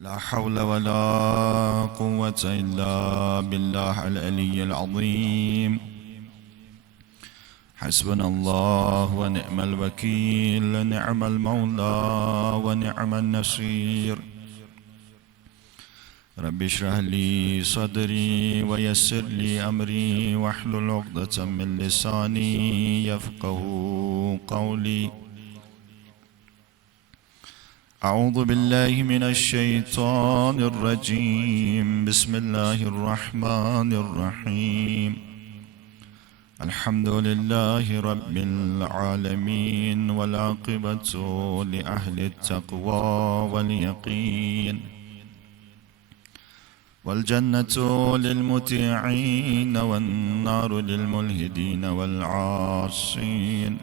لا حول ولا قوة إلا بالله العلي العظيم. حسبنا الله ونعم الوكيل، نعم المولى ونعم النصير. رب اشرح لي صدري ويسر لي أمري واحلل عقدة من لساني يفقه قولي. أعوذ بالله من الشيطان الرجيم. بسم الله الرحمن الرحيم. الحمد لله رب العالمين، والعاقبة لأهل التقوى واليقين، والجنة للمطيعين والنار للملحدين والعاصين.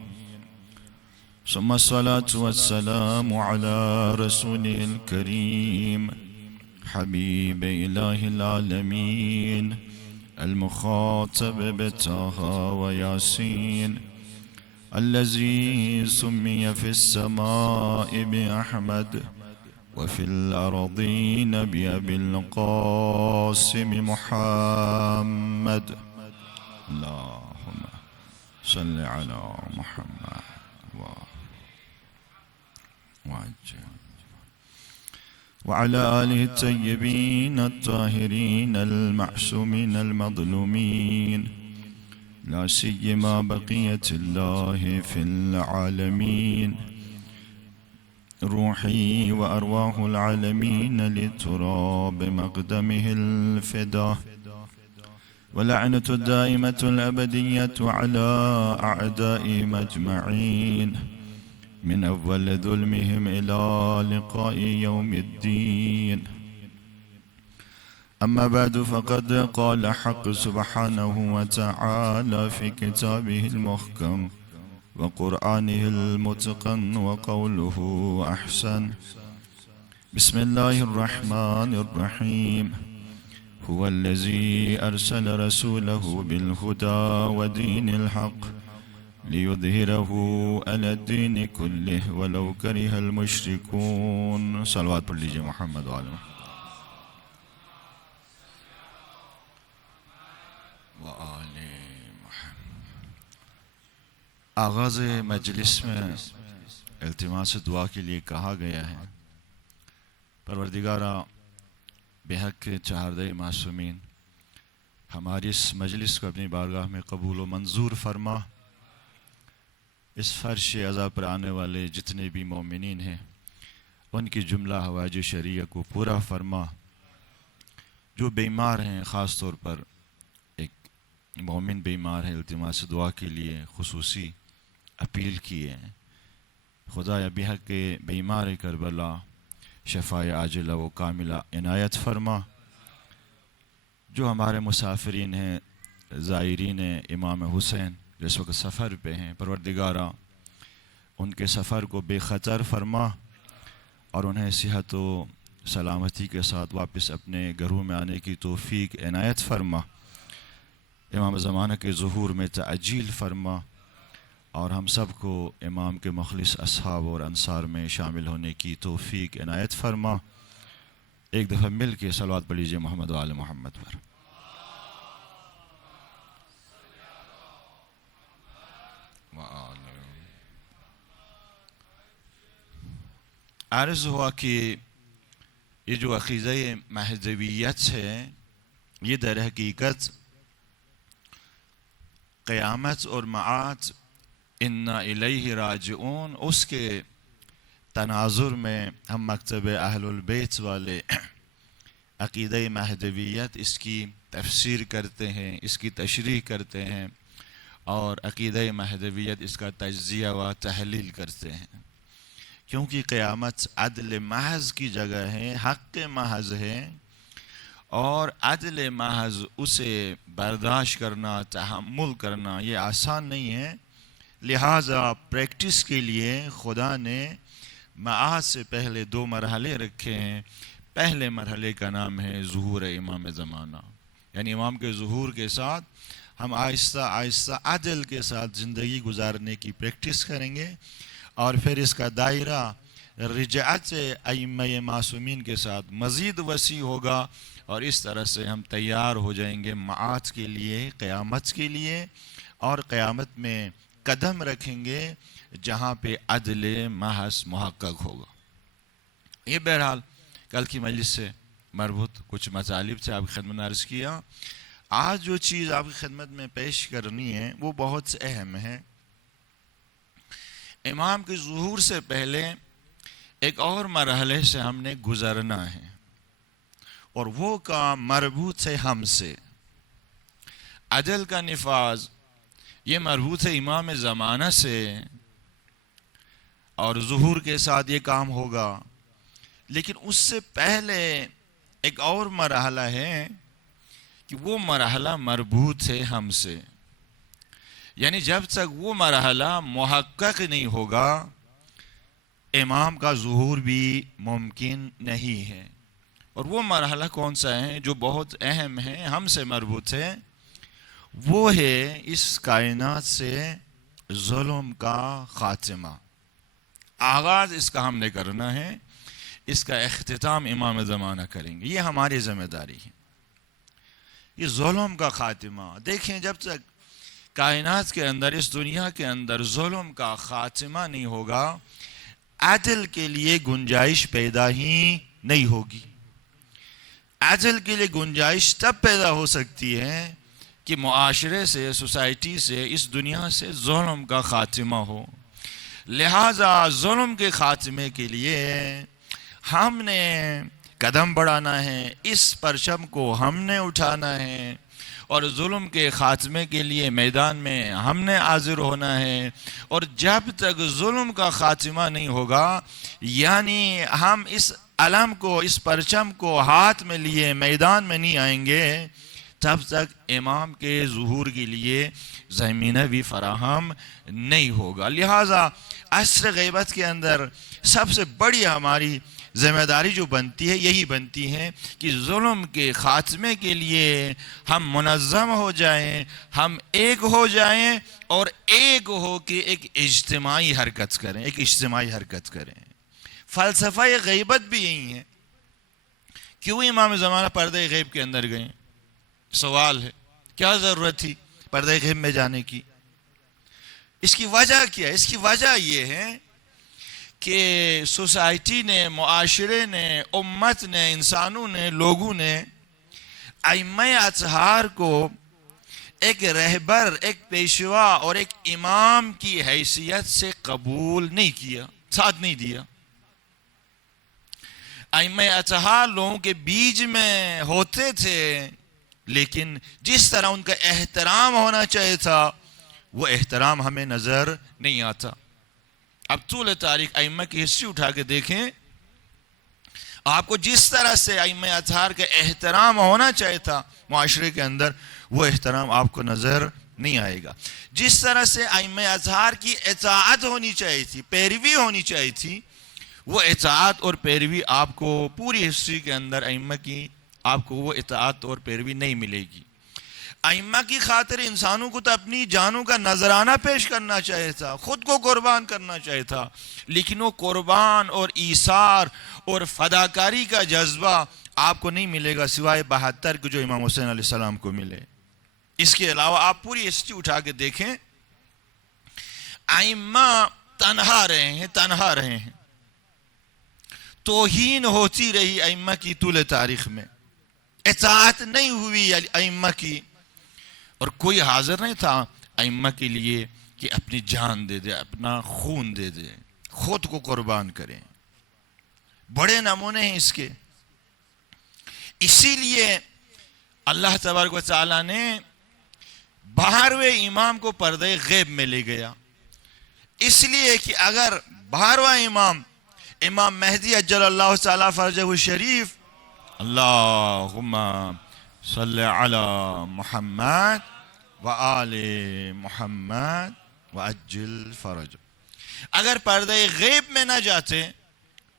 ثم الصلاة والسلام على رسوله الكريم حبيب إله العالمين، المخاطب بطه وياسين، الذي سمي في السماء بأحمد وفي الأرضين بأبي القاسم محمد. اللهم صل على محمد وعلى آله الطيبين الطاهرين المعصومين المظلومين، لا سيما بقية الله في العالمين. روحي وأرواح العالمين لتراب مقدمه الفداء، ولعنة الدائمة الأبدية على أعدائهم أجمعين، من أول ظلمهم إلى لقاء يوم الدين. أما بعد، فقد قال حق سبحانه وتعالى في كتابه المحكم وقرآنه المتقن وقوله أحسن. بسم الله الرحمن الرحيم. هو الذي أرسل رسوله بالهدى ودين الحق ليظهره على الدين كله ولو كره المشركون. صلوات پڑھ لیجئے محمد وآلہ محمد. آغاز مجلس میں التماس دعا کے لیے کہا گیا ہے، پروردگارہ بحق چہاردہ معصومین، ہماری اس مجلس کو اپنی بارگاہ میں قبول و منظور فرما. اس فرش عزا پر آنے والے جتنے بھی مومنین ہیں ان کی جملہ حوائج شرعیہ کو پورا فرما. جو بیمار ہیں، خاص طور پر ایک مومن بیمار ہے، التماس دعا کے لیے خصوصی اپیل کی ہے. خدایا بحق کے بیمار کربلا شفاء عاجلہ و کاملہ عنایت فرما. جو ہمارے مسافرین ہیں، زائرین امام حسین جو اس وقت سفر پہ ہیں، پروردگارہ ان کے سفر کو بے خطر فرما اور انہیں صحت و سلامتی کے ساتھ واپس اپنے گھروں میں آنے کی توفیق عنایت فرما. امام زمانہ کے ظہور میں تعجیل فرما اور ہم سب کو امام کے مخلص اصحاب اور انصار میں شامل ہونے کی توفیق عنایت فرما. ایک دفعہ مل کے صلوات پڑھ لیجئے محمد و آل محمد پر. عرض ہوا کہ یہ جو عقیدہ مہدویت ہے، یہ در حقیقت قیامت اور معاد انا الیہ راجعون اس کے تناظر میں ہم مکتب اہل البیت والے عقیدہ مہدویت اس کی تفسیر کرتے ہیں، اس کی تشریح کرتے ہیں اور عقیدہ مہدویت اس کا تجزیہ و تحلیل کرتے ہیں. کیونکہ قیامت عدل محض کی جگہ ہے، حق محض ہے، اور عدل محض اسے برداشت کرنا، تحمل کرنا یہ آسان نہیں ہے. لہٰذا پریکٹس کے لیے خدا نے معاد سے پہلے 2 مرحلے رکھے ہیں. پہلے مرحلے کا نام ہے ظہور امام زمانہ، یعنی امام کے ظہور کے ساتھ ہم آہستہ آہستہ عدل کے ساتھ زندگی گزارنے کی پریکٹس کریں گے، اور پھر اس کا دائرہ رجعت ائمہ معصومین کے ساتھ مزید وسیع ہوگا، اور اس طرح سے ہم تیار ہو جائیں گے معاد کے لیے، قیامت کے لیے، اور قیامت میں قدم رکھیں گے جہاں پہ عدل محض محقق ہوگا۔ یہ بہرحال کل کی مجلس سے مربوط کچھ مطالب سے آپ کی خدمت میں عرض کیا۔ آج جو چیز آپ کی خدمت میں پیش کرنی ہے وہ بہت اہم ہے۔ امام کے ظہور سے پہلے ایک اور مرحلے سے ہم نے گزرنا ہے، اور وہ کام مربوط ہے ہم سے۔ عدل کا نفاذ یہ مربوط ہے امام زمانہ سے، اور ظہور کے ساتھ یہ کام ہوگا، لیکن اس سے پہلے ایک اور مرحلہ ہے کہ وہ مرحلہ مربوط ہے ہم سے، یعنی جب تک وہ مرحلہ محقق نہیں ہوگا امام کا ظہور بھی ممکن نہیں ہے۔ اور وہ مرحلہ کون سا ہے جو بہت اہم ہے، ہم سے مربوط ہے؟ وہ ہے اس کائنات سے ظلم کا خاتمہ۔ آغاز اس کا ہم نے کرنا ہے، اس کا اختتام امام زمانہ کریں گے، یہ ہماری ذمہ داری ہے۔ یہ ظلم کا خاتمہ، دیکھیں جب تک کائنات کے اندر، اس دنیا کے اندر ظلم کا خاتمہ نہیں ہوگا، عدل کے لیے گنجائش پیدا ہی نہیں ہوگی۔ عدل کے لیے گنجائش تب پیدا ہو سکتی ہے کہ معاشرے سے، سوسائٹی سے، اس دنیا سے ظلم کا خاتمہ ہو۔ لہٰذا ظلم کے خاتمے کے لیے ہم نے قدم بڑھانا ہے، اس پرچم کو ہم نے اٹھانا ہے، اور ظلم کے خاتمے کے لیے میدان میں ہم نے حاضر ہونا ہے۔ اور جب تک ظلم کا خاتمہ نہیں ہوگا، یعنی ہم اس علم کو، اس پرچم کو ہاتھ میں لیے میدان میں نہیں آئیں گے، تب تک امام کے ظہور کے لیے زمینہ بھی فراہم نہیں ہوگا۔ لہٰذا عصر غیبت کے اندر سب سے بڑی ہماری ذمہ داری جو بنتی ہے، یہی بنتی ہے کہ ظلم کے خاتمے کے لیے ہم منظم ہو جائیں، ہم ایک ہو جائیں، اور ایک ہو کے ایک اجتماعی حرکت کریں، ایک اجتماعی حرکت کریں۔ فلسفہ غیبت بھی یہی ہے۔ کیوں امام زمانہ پردہ غیب کے اندر گئے؟ سوال ہے، کیا ضرورت تھی پردہ غیب میں جانے کی؟ اس کی وجہ کیا ہے؟ اس کی وجہ یہ ہے کہ سوسائٹی نے، معاشرے نے، امت نے، انسانوں نے، لوگوں نے ائمہ اطہار کو ایک رہبر، ایک پیشوا اور ایک امام کی حیثیت سے قبول نہیں کیا، ساتھ نہیں دیا۔ ائمہ اطہار لوگوں کے بیچ میں ہوتے تھے، لیکن جس طرح ان کا احترام ہونا چاہیے تھا وہ احترام ہمیں نظر نہیں آتا۔ اب طول تاریخ ائمہ کی ہسٹری اٹھا کے دیکھیں، آپ کو جس طرح سے ائمہ اطہار کا احترام ہونا چاہیے تھا معاشرے کے اندر، وہ احترام آپ کو نظر نہیں آئے گا۔ جس طرح سے ائمہ اطہار کی اطاعت ہونی چاہیے تھی، پیروی ہونی چاہیے تھی، وہ اطاعت اور پیروی آپ کو پوری ہسٹری کے اندر ائمہ کی، آپ کو وہ اطاعت اور پیروی نہیں ملے گی۔ ائمہ کی خاطر انسانوں کو تو اپنی جانوں کا نذرانہ پیش کرنا چاہیے تھا، خود کو قربان کرنا چاہیے تھا، لیکن وہ قربان اور ایثار اور فداکاری کا جذبہ آپ کو نہیں ملے گا سوائے 72 کے جو امام حسین علیہ السلام کو ملے۔ اس کے علاوہ آپ پوری ہسٹری اٹھا کے دیکھیں، ائمہ تنہا رہے ہیں، تنہا رہے ہیں، توہین ہوتی رہی ائمہ کی طول تاریخ میں، اطاعت نہیں ہوئی ائمہ کی، اور کوئی حاضر نہیں تھا ائمہ کے لیے کہ اپنی جان دے دے، اپنا خون دے دے، خود کو قربان کریں۔ بڑے نمونے ہیں اس کے۔ اسی لیے اللہ تبارک و تعالیٰ نے 12ویں امام کو پردہ غیب میں لے گیا، اس لیے کہ اگر 12واں امام، امام مہدی اجل اللہ تعالیٰ فرجہ الشریف، اللہم صلی علی محمد وآل محمد وعجل فرج، اگر پردہ غیب میں نہ جاتے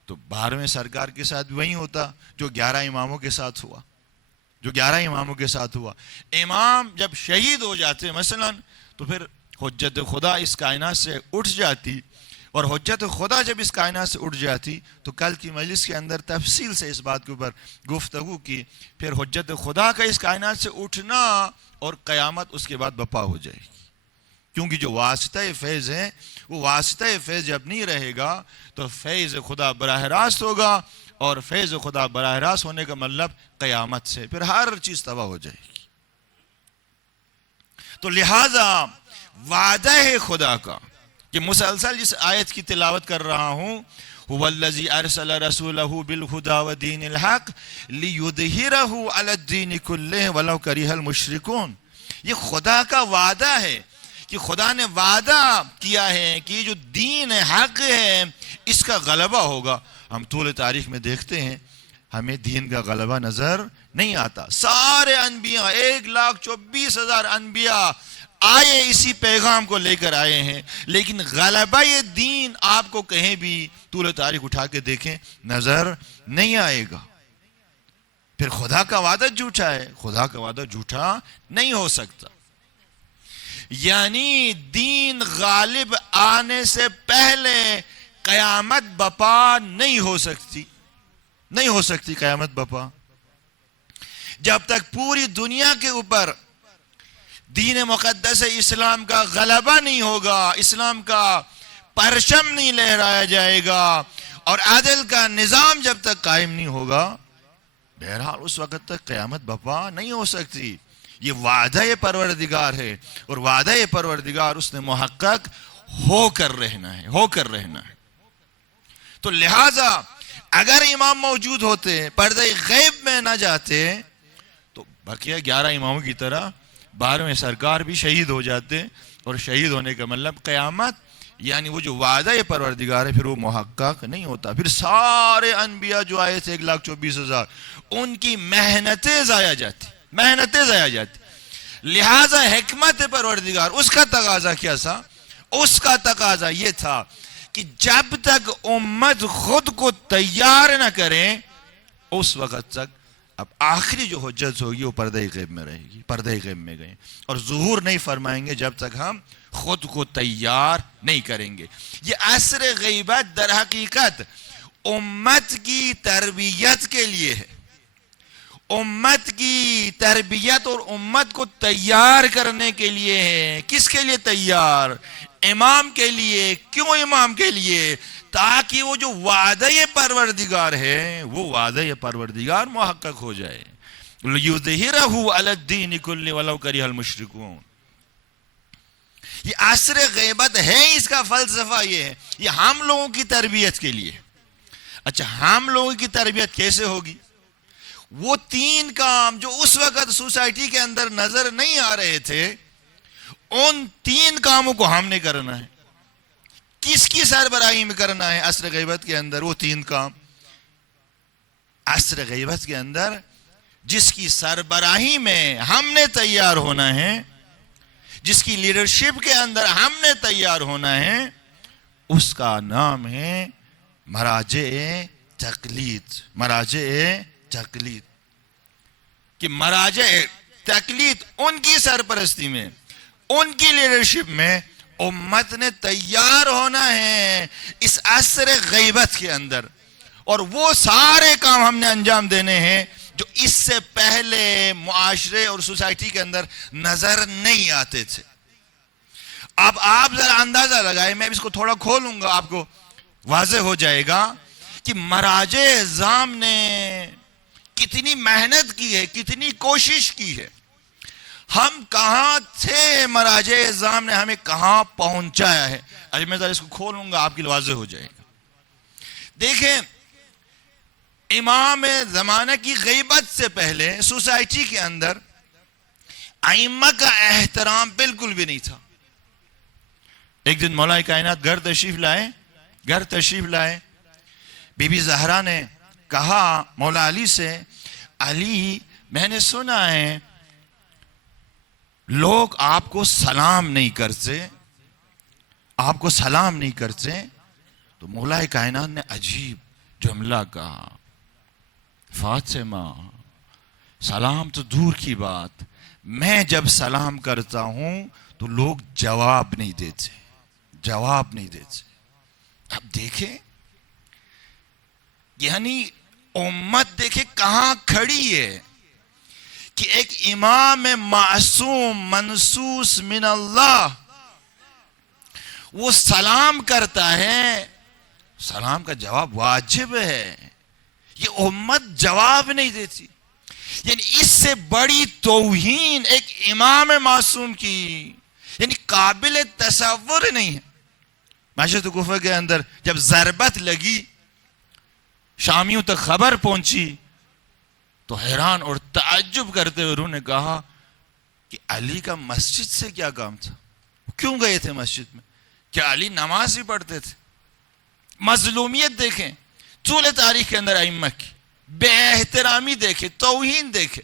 تو 12ویں سرکار کے ساتھ وہی ہوتا جو 11 اماموں کے ساتھ ہوا، جو 11 اماموں کے ساتھ ہوا۔ امام جب شہید ہو جاتے مثلا، تو پھر حجت خدا اس کائنات سے اٹھ جاتی، اور حجت خدا جب اس کائنات سے اٹھ جاتی تو کل کی مجلس کے اندر تفصیل سے اس بات کے اوپر گفتگو کی، پھر حجت خدا کا اس کائنات سے اٹھنا اور قیامت اس کے بعد بپا ہو جائے گی، کیونکہ جو واسطہ فیض ہے وہ واسطہ فیض جب نہیں رہے گا تو فیض خدا براہ راست ہوگا، اور فیض خدا براہ راست ہونے کا مطلب قیامت سے پھر ہر چیز تباہ ہو جائے گی۔ تو لہٰذا وعدہ ہے خدا کا کہ مسلسل جس آیت کی تلاوت کر رہا ہوں، هو الذی ارسل رسولہ بالہدی ودین الحق لیظہرہ علی الدین کلہ ولو کرہ المشرکون، یہ خدا کا وعدہ ہے کہ خدا نے وعدہ کیا ہے کہ یہ جو دین حق ہے اس کا غلبہ ہوگا۔ ہم طول تاریخ میں دیکھتے ہیں ہمیں دین کا غلبہ نظر نہیں آتا، سارے انبیاء 1,24,000 انبیاء آئے اسی پیغام کو لے کر آئے ہیں، لیکن غلبہ یہ دین آپ کو کہیں بھی طول تاریخ اٹھا کے دیکھیں نظر نہیں آئے گا۔ پھر خدا کا وعدہ جھوٹا ہے، خدا کا وعدہ جھوٹا نہیں ہو سکتا، یعنی دین غالب آنے سے پہلے قیامت بپا نہیں ہو سکتی، نہیں ہو سکتی قیامت بپا۔ جب تک پوری دنیا کے اوپر دین مقدس اسلام کا غلبہ نہیں ہوگا، اسلام کا پرچم نہیں لہرایا جائے گا، اور عدل کا نظام جب تک قائم نہیں ہوگا، بہرحال اس وقت تک قیامت بپا نہیں ہو سکتی۔ یہ وعدہ پروردگار ہے، اور وعدہ پروردگار اس نے محقق ہو کر رہنا ہے، ہو کر رہنا ہے۔ تو لہٰذا اگر امام موجود ہوتے، پردہ غیب میں نہ جاتے، تو بقیہ 11 اماموں کی طرح 12ویں سرکار بھی شہید ہو جاتے، اور شہید ہونے کا مطلب قیامت، یعنی وہ جو وعدہ پروردگار ہے پھر وہ محقق نہیں ہوتا، پھر سارے انبیاء جو آئے تھے 1,24,000 ان کی محنتیں ضائع جاتی، محنتیں ضائع جاتی۔ لہٰذا حکمت پروردگار اس کا تقاضا کیا تھا؟ اس کا تقاضا یہ تھا کہ جب تک امت خود کو تیار نہ کریں اس وقت تک اب آخری جو حجت ہوگی وہ پردہ غیب میں رہے گی، پردہ غیب میں گئے، اور ظہور نہیں فرمائیں گے جب تک ہم خود کو تیار نہیں کریں گے۔ یہ عصر غیبت در حقیقت امت کی تربیت کے لیے ہے، امت کی تربیت اور امت کو تیار کرنے کے لیے ہے۔ کس کے لیے تیار؟ امام کے لیے۔ کیوں امام کے لیے؟ تاکہ وہ جو وعدہ پروردگار ہے وہ وعدہ پروردگار محقق ہو جائے۔ لِيُظْهِرَهُ عَلَى الدِّينِ كُلِّهِ وَلَوْ كَرِهَ الْمُشْرِكُونَ۔ یہ عصر غیبت ہے، اس کا فلسفہ یہ ہے، یہ ہم لوگوں کی تربیت کے لیے۔ اچھا، ہم لوگوں کی تربیت کیسے ہوگی؟ وہ 3 کام جو اس وقت سوسائٹی کے اندر نظر نہیں آ رہے تھے، ان 3 کاموں کو ہم نے کرنا ہے۔ کس کی سربراہی میں کرنا ہے عصر غیبت کے اندر؟ وہ 3 کام عصر غیبت کے اندر جس کی سربراہی میں ہم نے تیار ہونا ہے، جس کی لیڈرشپ کے اندر ہم نے تیار ہونا ہے، اس کا نام ہے مراجع تقلید۔ مراجع تقلید، کہ مراجع تقلید ان کی سرپرستی میں، ان کی لیڈرشپ میں امت نے تیار ہونا ہے اس عصر غیبت کے اندر، اور وہ سارے کام ہم نے انجام دینے ہیں جو اس سے پہلے معاشرے اور سوسائٹی کے اندر نظر نہیں آتے تھے۔ اب آپ ذرا اندازہ لگائیں، میں اس کو تھوڑا کھولوں گا، آپ کو واضح ہو جائے گا کہ مراجع اعظام نے کتنی محنت کی ہے، کتنی کوشش کی ہے۔ ہم کہاں تھے، مراجع اعظام نے ہمیں کہاں پہنچایا ہے۔ ابھی میں ذرا اس کو کھولوں گا، آپ کے لیے واضح ہو جائے گا۔ دیکھیں، امام زمانہ کی غیبت سے پہلے سوسائٹی کے اندر ائمہ کا احترام بالکل بھی نہیں تھا۔ ایک دن مولا کائنات گھر تشریف لائے، بی بی زہرا نے کہا مولا علی سے، علی میں نے سنا ہے لوگ آپ کو سلام نہیں کرتے، آپ کو سلام نہیں کرتے۔ تو مولا کائنات نے عجیب جملہ کہا، فاطمہ سلام تو دور کی بات، میں جب سلام کرتا ہوں تو لوگ جواب نہیں دیتے، جواب نہیں دیتے۔ دیکھیں یعنی امت دیکھیں کہاں کھڑی ہے کہ ایک امام معصوم منصوص من اللہ وہ سلام کرتا ہے، سلام کا جواب واجب ہے، یہ امت جواب نہیں دیتی. یعنی اس سے بڑی توہین ایک امام معصوم کی یعنی قابل تصور نہیں ہے. معاشرت کوفہ کے اندر جب ضربت لگی، شامیوں تک خبر پہنچی، تو حیران اور تعجب کرتے ہوئے انہوں نے کہا کہ علی کا مسجد سے کیا کام تھا؟ کیوں گئے تھے مسجد میں؟ کیا علی نماز ہی پڑھتے تھے؟ مظلومیت دیکھیں طول تاریخ کے اندر ائمہ کی، بے احترامی دیکھیں، توہین دیکھیں.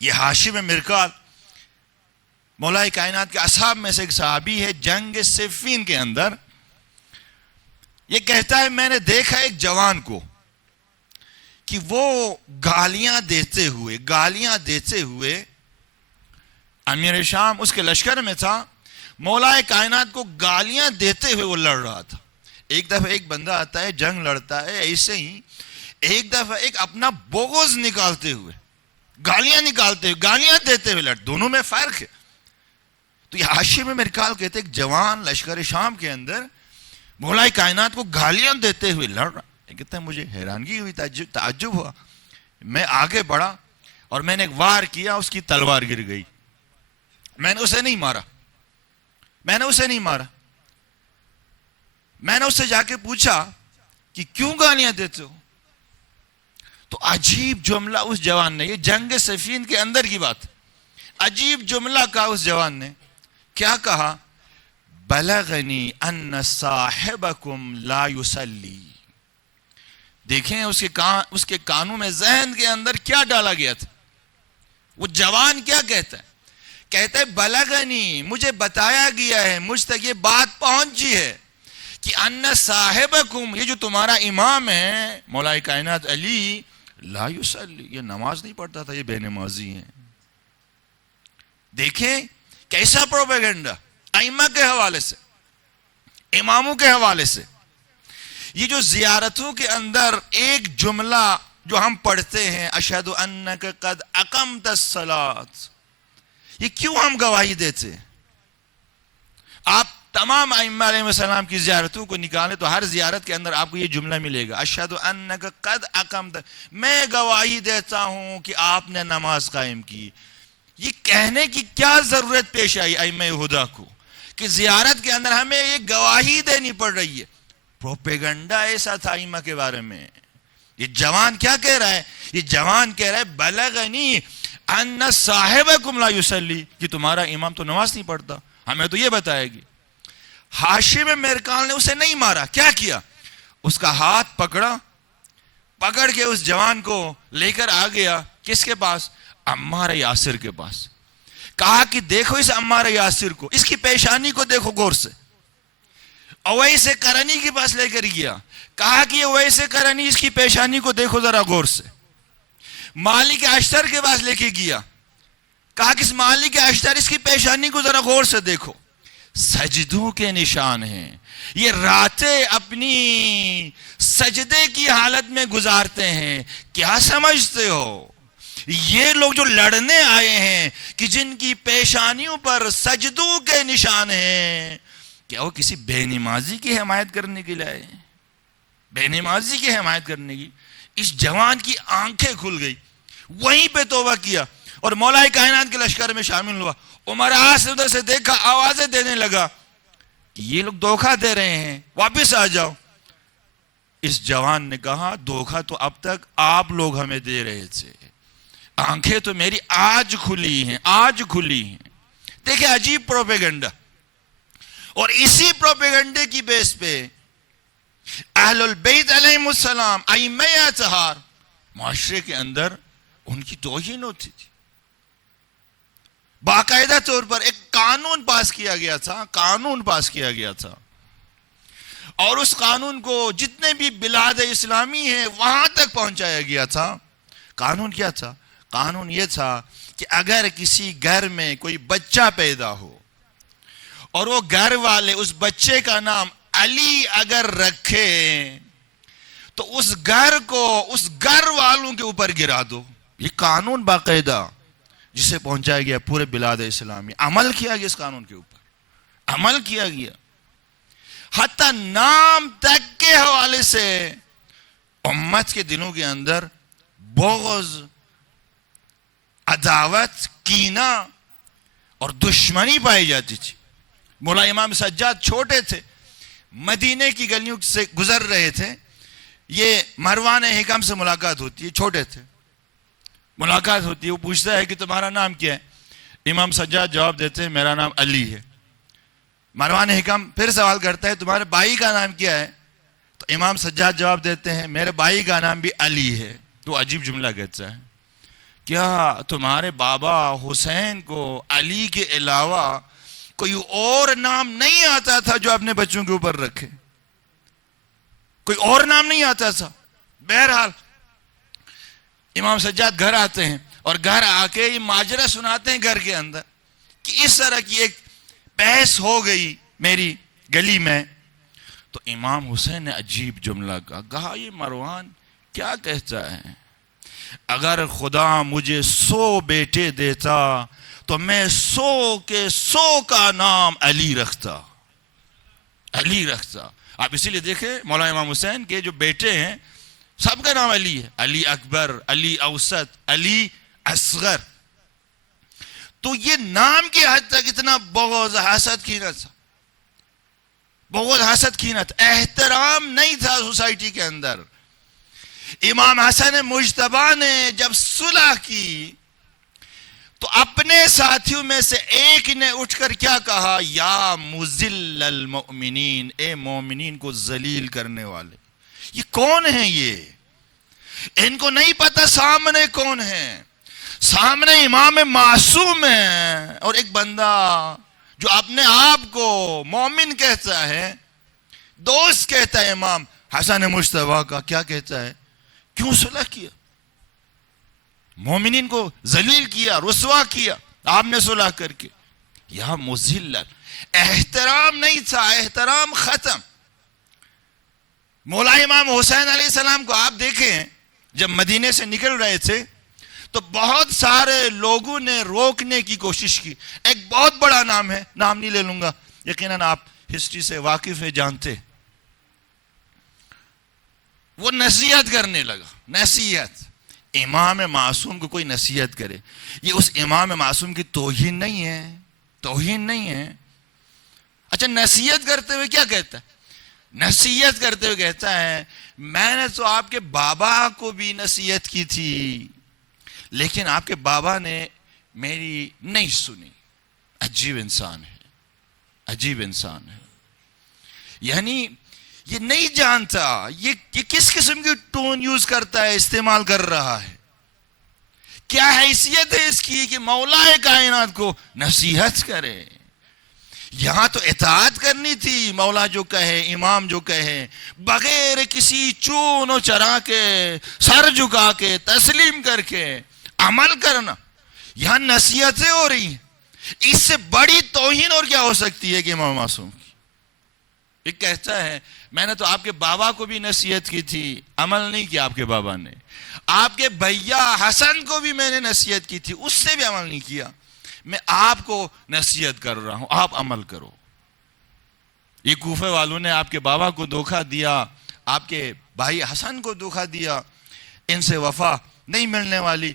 یہ ہاشم مرکال مولا کائنات کے اصحاب میں سے ایک صحابی ہے، جنگ صفین کے اندر یہ کہتا ہے میں نے دیکھا ایک جوان کو کہ وہ گالیاں دیتے ہوئے امیر شام اس کے لشکر میں تھا، مولا کائنات کو گالیاں دیتے ہوئے وہ لڑ رہا تھا. ایک دفعہ ایک بندہ آتا ہے، جنگ لڑتا ہے، ایسے ہی ایک دفعہ ایک اپنا بغض نکالتے ہوئے، گالیاں نکالتے ہوئے، گالیاں دیتے ہوئے دونوں میں فرق ہے. تو یہ ہاشم مرکال کہتے ایک جوان لشکر شام کے اندر مولا کائنات کو گالیاں دیتے ہوئے لڑ رہا. کہتے ہیں مجھے حیرانگی ہوئی، تعجب ہوا. میں آگے بڑھا اور میں نے ایک وار کیا، اس کی تلوار گر گئی. میں نے اسے نہیں مارا، میں نے اس سے جا کے پوچھا کہ کیوں گالیاں دیتے ہو؟ تو عجیب جملہ اس جوان نے، یہ جنگ صفین کے اندر کی بات، عجیب جملہ کہا اس جوان نے. کیا کہا؟ بلغنی ان صاحبکم لا یصلی. دیکھیں اس کے کانوں میں، ذہن کے اندر کیا ڈالا گیا تھا. وہ جوان کیا کہتا ہے؟ کہتا ہے بلغنی، مجھے بتایا گیا ہے، مجھ تک یہ بات پہنچی ہے کہ ان صاحبکم، یہ جو تمہارا امام ہے مولا کائنات علی، لا یصلی، یہ نماز نہیں پڑھتا تھا، یہ بے نمازی ہیں. دیکھیں کیسا پروپیگنڈا ائمہ کے حوالے سے، اماموں کے حوالے سے. یہ جو زیارتوں کے اندر ایک جملہ جو ہم پڑھتے ہیں، اشہد انک قد اقمت الصلاۃ، یہ کیوں ہم گواہی دیتے ہیں؟ آپ تمام ائمہ علیہ السلام کی زیارتوں کو نکالیں تو ہر زیارت کے اندر آپ کو یہ جملہ ملے گا، اشہد انک قد اقمت، میں گواہی دیتا ہوں کہ آپ نے نماز قائم کی. یہ کہنے کی کیا ضرورت پیش آئی ائمہ ہدیٰ کو کہ زیارت کے اندر ہمیں یہ گواہی دینی پڑ رہی ہے؟ پروپیگنڈا ایسا تھا ائمہ کے بارے میں. یہ جوان کیا کہہ رہا ہے؟ یہ جوان کہہ رہا ہے بلغنی ان صاحبکم لا یصلی، کہ تمہارا امام تو نماز نہیں پڑھتا، ہمیں تو یہ بتائے گی. ہاشم مرکال نے اسے نہیں مارا، کیا کیا؟ اس کا ہاتھ پکڑ کے اس جوان کو لے کر آ گیا. کس کے پاس؟ عمار یاسر کے پاس. کہا کہ دیکھو اس عمار یاسر کو، اس کی پیشانی کو دیکھو غور سے. اویس قرنی کے پاس لے کر گیا، کہا کہ اویس قرنی اس کی پیشانی کو دیکھو ذرا غور سے. مالک اشتر کے پاس لے کے گیا، کہا کہ اس مالک اشتر اس کی پیشانی کو ذرا غور سے دیکھو. سجدوں کے نشان ہیں، یہ راتیں اپنی سجدے کی حالت میں گزارتے ہیں. کیا سمجھتے ہو یہ لوگ جو لڑنے آئے ہیں کہ جن کی پیشانیوں پر سجدوں کے نشان ہیں، کیا وہ کسی بے نمازی کی حمایت کرنے کے لیے آئے ہیں؟ بے نمازی کی حمایت کرنے کی؟ اس جوان کی آنکھیں کھل گئی، وہیں پہ توبہ کیا اور مولا کائنات کے لشکر میں شامل ہوا. عمرہ سے ادھر سے دیکھا، آوازیں دینے لگا کہ یہ لوگ دھوکہ دے رہے ہیں، واپس آ جاؤ. اس جوان نے کہا دھوکہ تو اب تک آپ لوگ ہمیں دے رہے تھے، آنکھیں تو میری آج کھلی ہیں. دیکھیں عجیب پروپیگنڈا. اور اسی پروپیگنڈے کی بیس پہ اہل البیت علیہ السلام، ائمہ اطہار، معاشرے کے اندر ان کی توہین ہوتی تھی. باقاعدہ طور پر ایک قانون پاس کیا گیا تھا اور اس قانون کو جتنے بھی بلاد اسلامی ہیں وہاں تک پہنچایا گیا تھا. قانون کیا تھا؟ قانون یہ تھا کہ اگر کسی گھر میں کوئی بچہ پیدا ہو اور وہ گھر والے اس بچے کا نام علی اگر رکھے تو اس گھر کو اس گھر والوں کے اوپر گرا دو. یہ قانون باقاعدہ جسے پہنچایا گیا پورے بلاد اسلامی، عمل کیا گیا اس قانون کے اوپر، عمل کیا گیا. حتیٰ نام تک کے حوالے سے امت کے دلوں کے اندر بغض، عداوت، کینہ اور دشمنی پائی جاتی تھی. مولا امام سجاد چھوٹے تھے، مدینے کی گلیوں سے گزر رہے تھے، یہ مروان حکم سے ملاقات ہوتی ہے، چھوٹے تھے، ملاقات ہوتی ہے، وہ پوچھتا ہے کہ تمہارا نام کیا ہے؟ امام سجاد جواب دیتے ہیں میرا نام علی ہے. مروان حکم پھر سوال کرتا ہے تمہارے بھائی کا نام کیا ہے؟ تو امام سجاد جواب دیتے ہیں میرے بھائی کا نام بھی علی ہے. تو عجیب جملہ کہتا ہے، کیا تمہارے بابا حسین کو علی کے علاوہ کوئی اور نام نہیں آتا تھا جو اپنے بچوں کے اوپر رکھے؟ کوئی اور نام نہیں آتا تھا؟ بہرحال امام سجاد گھر آتے ہیں اور گھر آ کے یہ ماجرہ سناتے ہیں گھر کے اندر کہ اس طرح کی ایک بحث ہو گئی میری گلی میں. تو امام حسین نے عجیب جملہ کہا یہ مروان کیا کہتا ہے؟ اگر خدا مجھے 100 بیٹے دیتا تو میں 100 کے 100 کا نام علی رکھتا، علی رکھتا. آپ اسی لیے دیکھیں مولانا امام حسین کے جو بیٹے ہیں سب کا نام علی ہے، علی اکبر، علی اوسط، علی اصغر. تو یہ نام کی حد تک اتنا بغض، حسد، کینہ تھا، بغض، حسد، کینہ تھا، احترام نہیں تھا سوسائٹی کے اندر. امام حسن مجتبی نے جب صلح کی تو اپنے ساتھیوں میں سے ایک نے اٹھ کر کیا کہا؟ یا مذل المؤمنین، اے مومنین کو ذلیل کرنے والے. یہ کون ہیں؟ یہ ان کو نہیں پتا سامنے کون ہے. سامنے امام معصوم ہے اور ایک بندہ جو اپنے آپ کو مومن کہتا ہے، دوست کہتا ہے امام حسن مجتبی کا، کیا کہتا ہے؟ کیوں صلح کیا؟ مومنین کو ذلیل کیا، رسوا کیا آپ نے صلح کر کے. یا مذل، احترام نہیں تھا، احترام ختم. مولا امام حسین علیہ السلام کو آپ دیکھیں جب مدینے سے نکل رہے تھے تو بہت سارے لوگوں نے روکنے کی کوشش کی. ایک بہت بڑا نام ہے، نام نہیں لے لوں گا، یقیناً آپ ہسٹری سے واقف ہیں، جانتے. وہ نصیحت کرنے لگا. نصیحت، امام معصوم کو کوئی نصیحت کرے، یہ اس امام معصوم کی توہین نہیں ہے، توہین نہیں ہے. اچھا نصیحت کرتے ہوئے کیا کہتا ہے؟ نصیحت کرتے ہوئے کہتا ہے میں نے تو آپ کے بابا کو بھی نصیحت کی تھی لیکن آپ کے بابا نے میری نہیں سنی. عجیب انسان ہے، عجیب انسان ہے. یعنی یہ نہیں جانتا یہ کس قسم کی ٹون یوز کرتا ہے، استعمال کر رہا ہے. کیا حیثیت ہے اس کی کہ مولا کائنات کو نصیحت کرے؟ یہاں تو اطاعت کرنی تھی، مولا جو کہے، امام جو کہے، بغیر کسی چون و چرا کے، سر جھکا کے، تسلیم کر کے عمل کرنا. یہاں نصیحتیں ہو رہی ہیں. اس سے بڑی توہین اور کیا ہو سکتی ہے کہ امام معصوم کی. ایک کہتا ہے میں نے تو آپ کے بابا کو بھی نصیحت کی تھی، عمل نہیں کیا آپ کے بابا نے. آپ کے بھیا حسن کو بھی میں نے نصیحت کی تھی، اس سے بھی عمل نہیں کیا. میں آپ کو نصیحت کر رہا ہوں، آپ عمل کرو. یہ کوفے والوں نے آپ کے بابا کو دھوکہ دیا، آپ کے بھائی حسن کو دھوکہ دیا، ان سے وفا نہیں ملنے والی،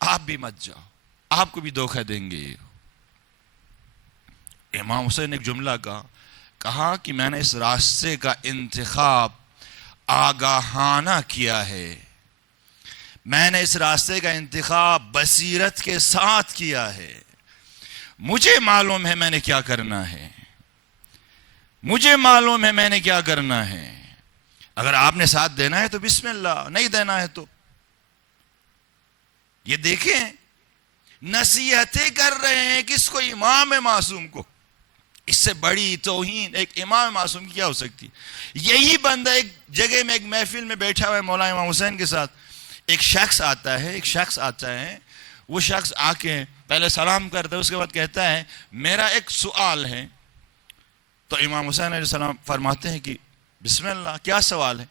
آپ بھی مت جاؤ، آپ کو بھی دھوکہ دیں گے. امام حسین نے ایک جملہ کہا کہ میں نے اس راستے کا انتخاب آگاہانہ کیا ہے، میں نے اس راستے کا انتخاب بصیرت کے ساتھ کیا ہے. مجھے معلوم ہے میں نے کیا کرنا ہے، مجھے معلوم ہے میں نے کیا کرنا ہے. اگر آپ نے ساتھ دینا ہے تو بسم اللہ، نہیں دینا ہے تو. یہ دیکھیں نصیحتیں کر رہے ہیں کس کو؟ امام معصوم کو. اس سے بڑی توہین ایک امام معصوم کی کیا ہو سکتی؟ یہی بندہ ایک جگہ میں ایک محفل میں بیٹھا ہوا ہے مولا امام حسین کے ساتھ. ایک شخص آتا ہے وہ شخص آ کے پہلے سلام کرتا ہے، اس کے بعد کہتا ہے میرا ایک سوال ہے. تو امام حسین علیہ السلام فرماتے ہیں کہ بسم اللہ، کیا سوال ہے؟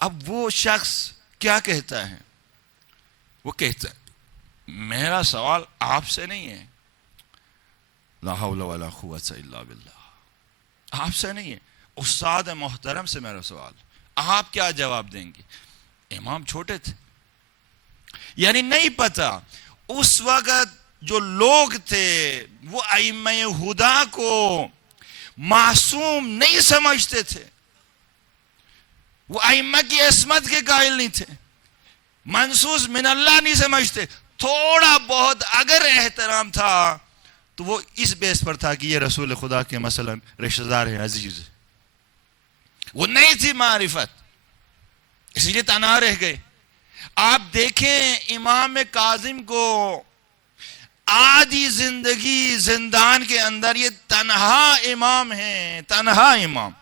اب وہ شخص کیا کہتا ہے؟ وہ کہتا ہے میرا سوال آپ سے نہیں ہے، لا حول ولا قوت الا باللہ، آپ سے نہیں ہے، استاد محترم سے میرا سوال. آپ کیا جواب دیں گے؟ امام چھوٹے تھے، یعنی نہیں پتا. اس وقت جو لوگ تھے وہ ائمہ ہدا کو معصوم نہیں سمجھتے تھے، وہ ائمہ کی عصمت کے قائل نہیں تھے، منصوص من اللہ نہیں سمجھتے. تھوڑا بہت اگر احترام تھا تو وہ اس بیس پر تھا کہ یہ رسول خدا کے مثلا رشتہ دار ہیں، عزیز. وہ نہیں تھی معرفت، اس لیے تنہا رہ گئے. آپ دیکھیں امام کاظم کو آدھی زندگی زندان کے اندر، یہ تنہا امام ہیں، تنہا امام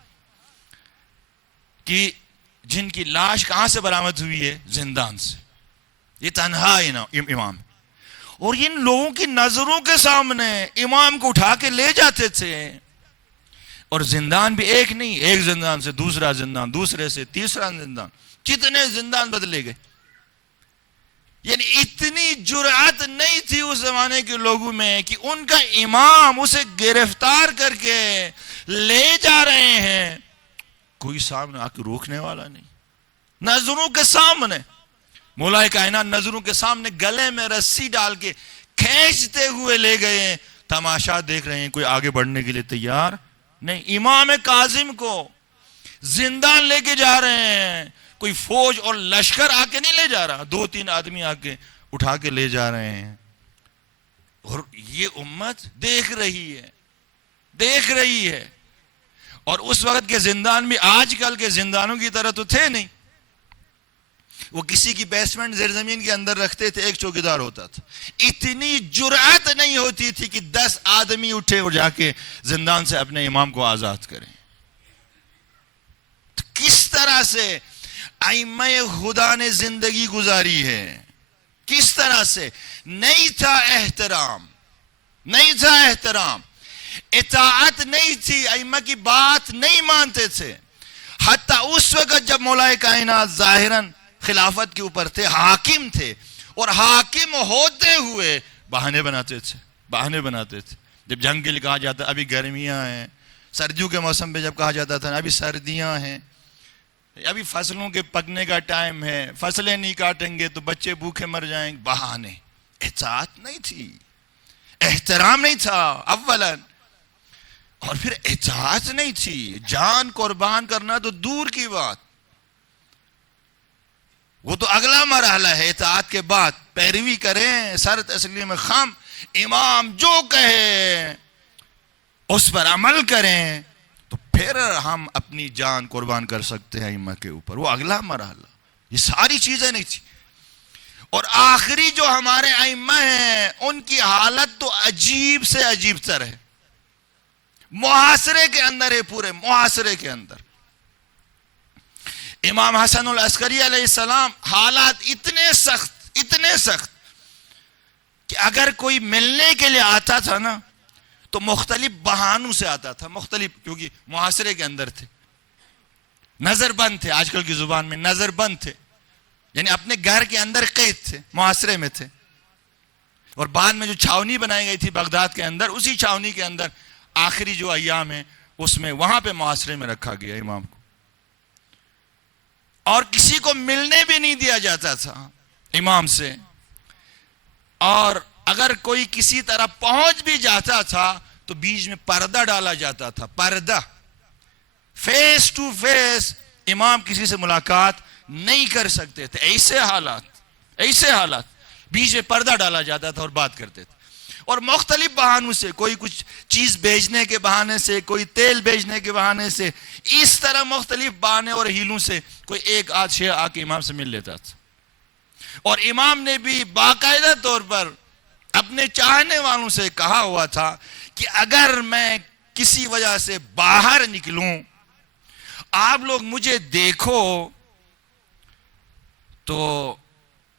کہ جن کی لاش کہاں سے برآمد ہوئی ہے؟ زندان سے. یہ تنہا امام، اور ان لوگوں کی نظروں کے سامنے امام کو اٹھا کے لے جاتے تھے. اور زندان بھی ایک نہیں، ایک زندان سے دوسرا زندان، دوسرے سے تیسرا زندان، کتنے زندان بدلے گئے. یعنی اتنی جرأت نہیں تھی اس زمانے کے لوگوں میں کہ ان کا امام اسے گرفتار کر کے لے جا رہے ہیں، کوئی سامنے آ کے روکنے والا نہیں. نظروں کے سامنے مولا کائنات نظروں کے سامنے گلے میں رسی ڈال کے کھینچتے ہوئے لے گئے. تماشا دیکھ رہے ہیں، کوئی آگے بڑھنے کے لیے تیار نہیں. امام کاظم کو زندان لے کے جا رہے ہیں، کوئی فوج اور لشکر آ کے نہیں لے جا رہا، 2-3 آدمی آ کے اٹھا کے لے جا رہے ہیں. اور یہ امت دیکھ رہی ہے، دیکھ رہی ہے. اور اس وقت کے زندان بھی آج کل کے زندانوں کی طرح تو تھے نہیں. وہ کسی کی بیسمنٹ زیر زمین کے اندر رکھتے تھے، ایک چوکیدار ہوتا تھا. اتنی جرأت نہیں ہوتی تھی کہ 10 آدمی اٹھے اور جا کے زندان سے اپنے امام کو آزاد کریں. تو کس طرح سے ائمہ خدا نے زندگی گزاری ہے، کس طرح سے. نہیں تھا احترام، نہیں تھا احترام، اطاعت نہیں تھی، ائمہ کی بات نہیں مانتے تھے. حتیٰ اس وقت جب مولا کائنات ظاہراً خلافت کے اوپر تھے، حاکم تھے، اور حاکم ہوتے ہوئے بہانے بناتے تھے، بہانے بناتے تھے. جب جنگ کے لیے کہا جاتا ابھی گرمیاں ہیں، سردیوں کے موسم پہ جب کہا جاتا تھا ابھی سردیاں ہیں، ابھی فصلوں کے پکنے کا ٹائم ہے، فصلیں نہیں کاٹیں گے تو بچے بھوکے مر جائیں گے، بہانے. اطاعت نہیں تھی، احترام نہیں تھا اولاً، اور پھر اطاعت نہیں تھی. جان قربان کرنا تو دور کی بات، وہ تو اگلا مرحلہ ہے. اطاعت کے بعد پیروی کریں، سر تسلیم خم، امام جو کہے اس پر عمل کریں، تو پھر ہم اپنی جان قربان کر سکتے ہیں ائمہ کے اوپر. وہ اگلا مرحلہ. یہ ساری چیزیں نہیں تھی. اور آخری جو ہمارے ائمہ ہیں ان کی حالت تو عجیب سے عجیب تر ہے، محاصرے کے اندر ہے، پورے محاصرے کے اندر. امام حسن العسکری علیہ السلام حالات اتنے سخت کہ اگر کوئی ملنے کے لیے آتا تھا نا تو مختلف بہانوں سے آتا تھا، مختلف، کیونکہ محاصرے کے اندر تھے، نظر بند تھے، آج کل کی زبان میں نظر بند تھے، یعنی اپنے گھر کے اندر قید تھے، محاصرے میں تھے. اور بعد میں جو چھاونی بنائی گئی تھی بغداد کے اندر، اسی چھاونی کے اندر آخری جو ایام ہیں اس میں وہاں پہ محاصرے میں رکھا گیا امام کو. اور کسی کو ملنے بھی نہیں دیا جاتا تھا امام سے. اور اگر کوئی کسی طرح پہنچ بھی جاتا تھا تو بیچ میں پردہ ڈالا جاتا تھا، پردہ. فیس ٹو فیس امام کسی سے ملاقات نہیں کر سکتے تھے. ایسے حالات بیچ میں پردہ ڈالا جاتا تھا اور بات کرتے تھے. اور مختلف بہانوں سے، کوئی کچھ چیز بیچنے کے بہانے سے، کوئی تیل بیچنے کے بہانے سے، اس طرح مختلف بہانے اور ہیلوں سے کوئی ایک آدھ شے آ کے امام سے مل لیتا تھا. اور امام نے بھی باقاعدہ طور پر اپنے چاہنے والوں سے کہا ہوا تھا کہ اگر میں کسی وجہ سے باہر نکلوں، آپ لوگ مجھے دیکھو تو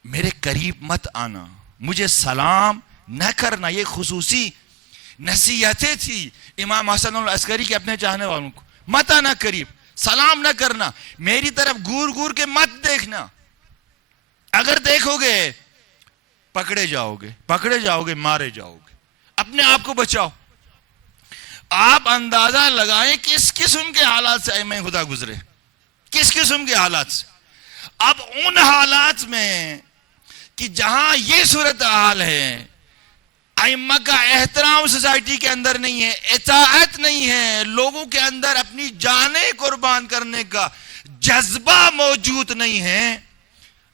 میرے قریب مت آنا، مجھے سلام نہ کرنا. یہ خصوصی نصیحتیں تھی امام حسن العسکری کے اپنے چاہنے والوں کو. مت آنا قریب, سلام نہ کرنا, میری طرف گور گور کے مت دیکھنا. اگر دیکھو گے پکڑے جاؤ گے, مارے جاؤ گے. اپنے آپ کو بچاؤ. آپ اندازہ لگائیں کس قسم کے حالات سے ائمہ خدا گزرے, کس قسم کے حالات سے. اب ان حالات میں کہ جہاں یہ صورتحال ہے, ائمہ کا احترام سوسائٹی کے اندر نہیں ہے, اطاعت نہیں ہے, لوگوں کے اندر اپنی جانیں قربان کرنے کا جذبہ موجود نہیں ہے.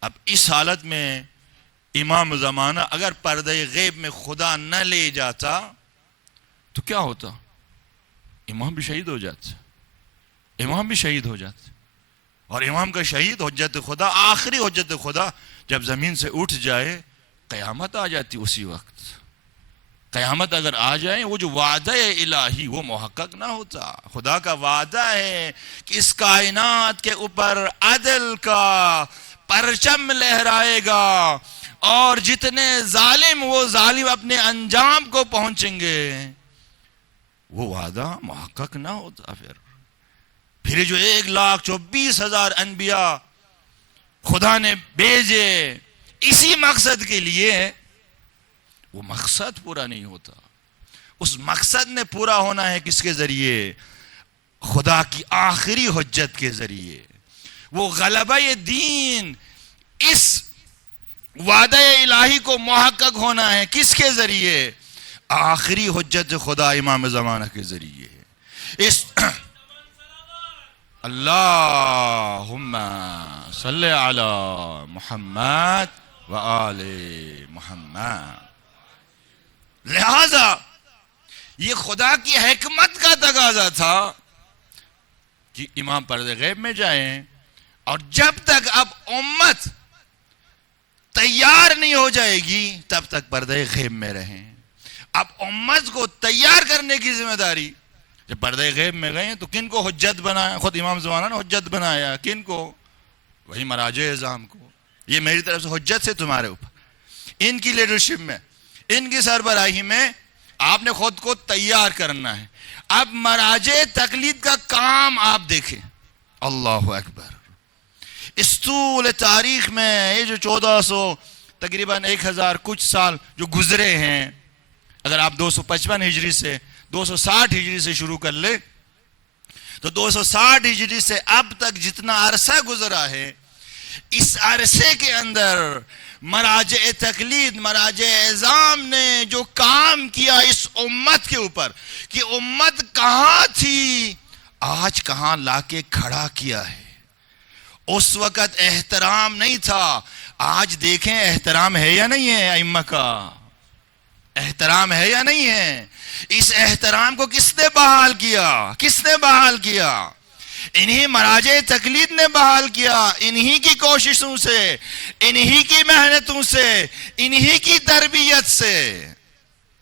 اب اس حالت میں امام زمانہ اگر پردہ غیب میں خدا نہ لے جاتا تو کیا ہوتا؟ امام بھی شہید ہو جاتا. اور امام کا شہید حجت خدا, آخری حجت خدا جب زمین سے اٹھ جائے, قیامت آ جاتی. اسی وقت قیامت اگر آ جائے, وہ جو وعدہ الہی وہ محقق نہ ہوتا. خدا کا وعدہ ہے کہ اس کائنات کے اوپر عدل کا پرچم لہرائے گا, اور جتنے ظالم وہ ظالم اپنے انجام کو پہنچیں گے. وہ وعدہ محقق نہ ہوتا. پھر جو 1,24,000 انبیاء خدا نے بھیجے اسی مقصد کے لیے, وہ مقصد پورا نہیں ہوتا. اس مقصد نے پورا ہونا ہے کس کے ذریعے؟ خدا کی آخری حجت کے ذریعے. وہ غلبہ دین, اس وعدہ الہی کو محقق ہونا ہے کس کے ذریعے؟ آخری حجت خدا امام زمانہ کے ذریعے. اس اللہم صلی علی محمد و آل محمد. لہذا یہ خدا کی حکمت کا تقاضا تھا کہ امام پردہ غیب میں جائیں, اور جب تک اب امت تیار نہیں ہو جائے گی تب تک پردہ غیب میں رہیں. اب امت کو تیار کرنے کی ذمہ داری, جب پردہ غیب میں گئے تو کن کو حجت بنایا؟ خود امام زمانہ نے حجت بنایا. کن کو؟ وہی مراجع اعظام کو. یہ میری طرف سے حجت سے تمہارے اوپر, ان کی لیڈرشپ میں, ان کی سربراہی میں آپ نے خود کو تیار کرنا ہے. اب مراجع تقلید کا کام آپ دیکھیں. اللہ اکبر. اس طول تاریخ میں یہ جو 1400 تقریباً 1000 کچھ سال جو گزرے ہیں, اگر آپ 255 ہجری سے 260 ہجری سے شروع کر لیں تو 260 ہجری سے اب تک جتنا عرصہ گزرا ہے, اس عرصے کے اندر مراجع تقلید, مراجع اعظام نے جو کام کیا اس امت کے اوپر, کہ امت کہاں تھی آج کہاں لا کے کھڑا کیا ہے. اس وقت احترام نہیں تھا, آج دیکھیں احترام ہے یا نہیں ہے. ائمہ کا احترام ہے یا نہیں ہے. اس احترام کو کس نے بحال کیا؟ کس نے بحال کیا؟ انہی مراجع تقلید نے بحال کیا. انہی کی کوششوں سے, انہی کی محنتوں سے, انہی کی تربیت سے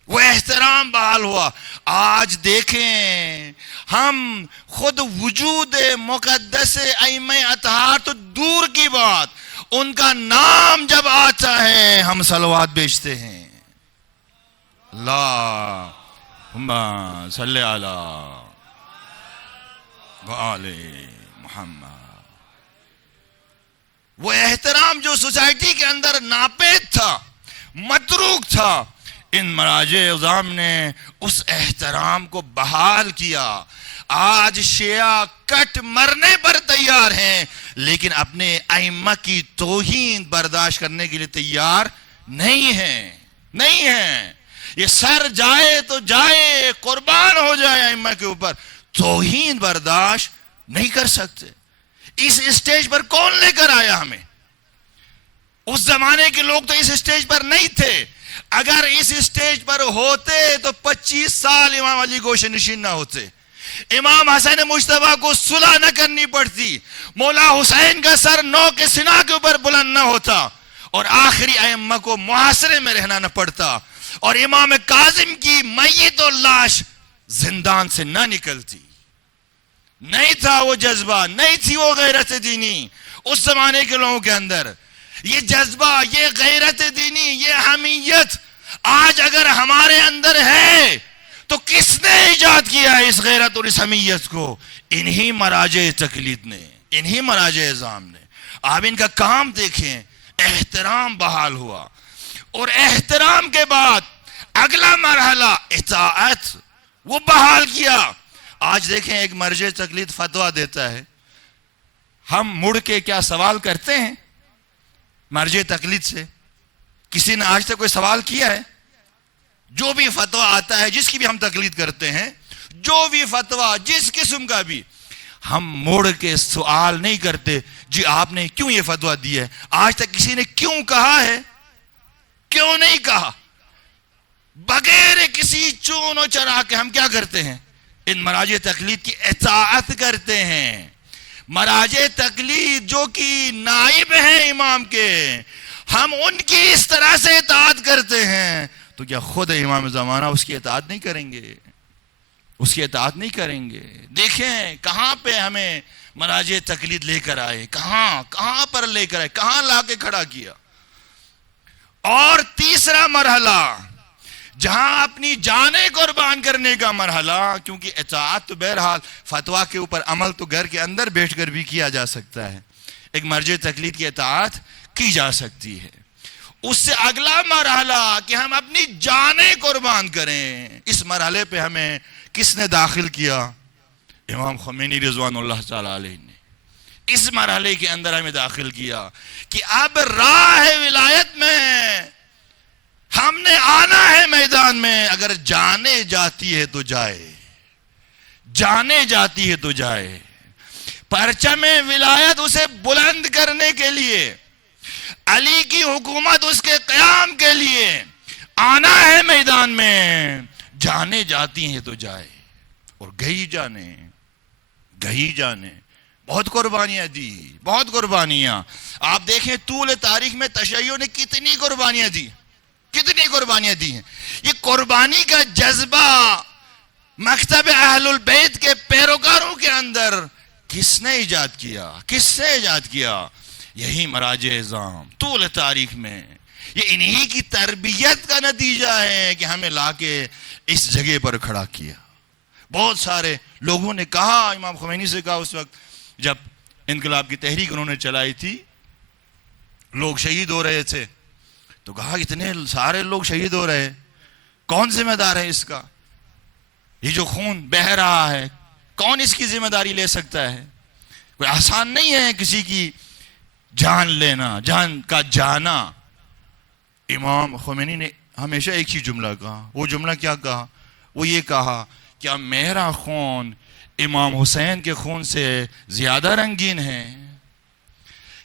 وہ احترام بحال ہوا. آج دیکھیں ہم خود وجود مقدس ائمہ اطہار تو دور کی بات, ان کا نام جب آتا ہے ہم صلوات بیچتے ہیں. اللہم صلی علی وآل محمد. وہ احترام جو سوسائٹی کے اندر ناپید تھا, متروک تھا, ان مراجع اعظام نے اس احترام کو بحال کیا. آج شیعہ کٹ مرنے پر تیار ہیں, لیکن اپنے ائمہ کی توہین برداشت کرنے کے لیے تیار نہیں ہیں. یہ سر جائے تو جائے, قربان ہو جائے ائمہ کے اوپر, توہین برداشت نہیں کر سکتے. اس اسٹیج پر کون لے کر آیا ہمیں؟ اس زمانے کے لوگ تو اس اسٹیج پر نہیں تھے. اگر اس اسٹیج پر ہوتے تو 25 سال امام علی گوشہ نشین نہ ہوتے, امام حسین مجتبیٰ کو صلح نہ کرنی پڑتی, مولا حسین کا سر نو کے سنا کے اوپر بلند نہ ہوتا, اور آخری ائمہ کو محاصرے میں رہنا نہ پڑتا, اور امام کاظم کی میت و لاش زندان سے نہ نکلتی. نہیں تھا وہ جذبہ, نہیں تھی وہ غیرت دینی اس زمانے کے لوگوں کے اندر. یہ جذبہ، یہ غیرت دینی، یہ حمیت آج اگر ہمارے اندر ہے تو کس نے ایجاد کیا ہے اس غیرت اور اس حمیت کو؟ انہی مراجع تقلید نے، انہی مراجع اعظام نے۔ آپ ان کا کام دیکھیں، احترام بحال ہوا، اور احترام کے بعد اگلا مرحلہ اطاعت، وہ بحال کیا۔ آج دیکھیں ایک مرجع تقلید فتویٰ دیتا ہے، ہم مڑ کے کیا سوال کرتے ہیں مرجع تقلید سے؟ کسی نے آج تک کوئی سوال کیا ہے؟ جو بھی فتویٰ آتا ہے، جس کی بھی ہم تقلید کرتے ہیں، جو بھی فتویٰ جس قسم کا بھی، ہم موڑ کے سوال نہیں کرتے جی آپ نے کیوں یہ فتویٰ دی ہے، آج تک کسی نے کیوں کہا ہے، کیوں نہیں کہا؟ بغیر کسی چون و چرا کے ہم کیا کرتے ہیں؟ ان مراجع تقلید کی اطاعت کرتے ہیں۔ مراجع تقلید جو کہ نائب ہیں امام کے، ہم ان کی اس طرح سے اطاعت کرتے ہیں، تو کیا خود امام زمانہ اس کی اطاعت نہیں کریں گے؟ اس کی اطاعت نہیں کریں گے؟ دیکھیں کہاں پہ ہمیں مراجع تقلید لے کر آئے، کہاں پر لے کر آئے، کہاں لا کے کھڑا کیا۔ اور تیسرا مرحلہ، جہاں اپنی جانیں قربان کرنے کا مرحلہ، کیونکہ اطاعت تو بہرحال فتویٰ کے اوپر عمل تو گھر کے اندر بیٹھ کر بھی کیا جا سکتا ہے، ایک مرجع تقلید کی اطاعت کی جا سکتی ہے۔ اس سے اگلا مرحلہ کہ ہم اپنی جانیں قربان کریں، اس مرحلے پہ ہمیں کس نے داخل کیا؟ امام خمینی رضوان اللہ تعالیٰ علیہ نے اس مرحلے کے اندر ہمیں داخل کیا کہ اب راہ ولایت میں ہم نے آنا ہے میدان میں، اگر جانے جاتی ہے تو جائے، جانے جاتی ہے تو جائے۔ پرچم ولایت اسے بلند کرنے کے لیے، علی کی حکومت اس کے قیام کے لیے آنا ہے میدان میں، جانے جاتی ہیں تو جائے۔ اور گئی جانے بہت قربانیاں دی، بہت قربانیاں۔ آپ دیکھیں طول تاریخ میں تشیع نے کتنی قربانیاں دی، کتنی قربانیاں دی ہیں۔ یہ قربانی کا جذبہ مکتب اہل البیت کے پیروکاروں کے اندر کس نے ایجاد کیا؟ کس نے ایجاد کیا؟ یہی مراجع اعظام طول تاریخ میں۔ یہ انہی کی تربیت کا نتیجہ ہے کہ ہمیں لا کے اس جگہ پر کھڑا کیا۔ بہت سارے لوگوں نے کہا، امام خمینی سے کہا اس وقت جب انقلاب کی تحریک انہوں نے چلائی تھی، لوگ شہید ہو رہے تھے، تو کہا اتنے سارے لوگ شہید ہو رہے، کون ذمہ دار ہے اس کا؟ یہ جو خون بہہ رہا ہے، کون اس کی ذمہ داری لے سکتا ہے؟ کوئی آسان نہیں ہے کسی کی جان لینا، جان کا جانا۔ امام خمینی نے ہمیشہ ایک ہی جملہ کہا، وہ جملہ کیا کہا؟ وہ یہ کہا، کیا میرا خون امام حسین کے خون سے زیادہ رنگین ہے؟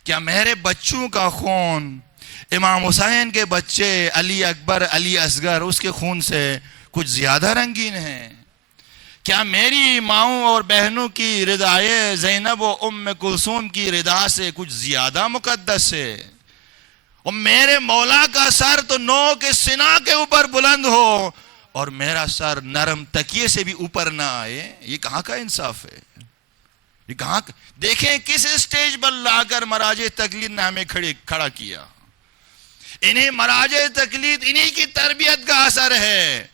کیا میرے بچوں کا خون امام حسین کے بچے علی اکبر، علی اصغر، اس کے خون سے کچھ زیادہ رنگین ہے؟ کیا میری ماؤں اور بہنوں کی ردائے زینب و ام کلثوم کی ردا سے کچھ زیادہ مقدس ہے؟ اور میرے مولا کا سر تو نو کے سنا کے اوپر بلند ہو اور میرا سر نرم تکیے سے بھی اوپر نہ آئے، یہ کہاں کا انصاف ہے؟ یہ کہاں کا؟ دیکھیں کس اسٹیج پر لا کر مراجع تقلید نے ہمیں کھڑا کیا۔ انہیں مراجع تقلید انہی کی تربیت کا اثر ہے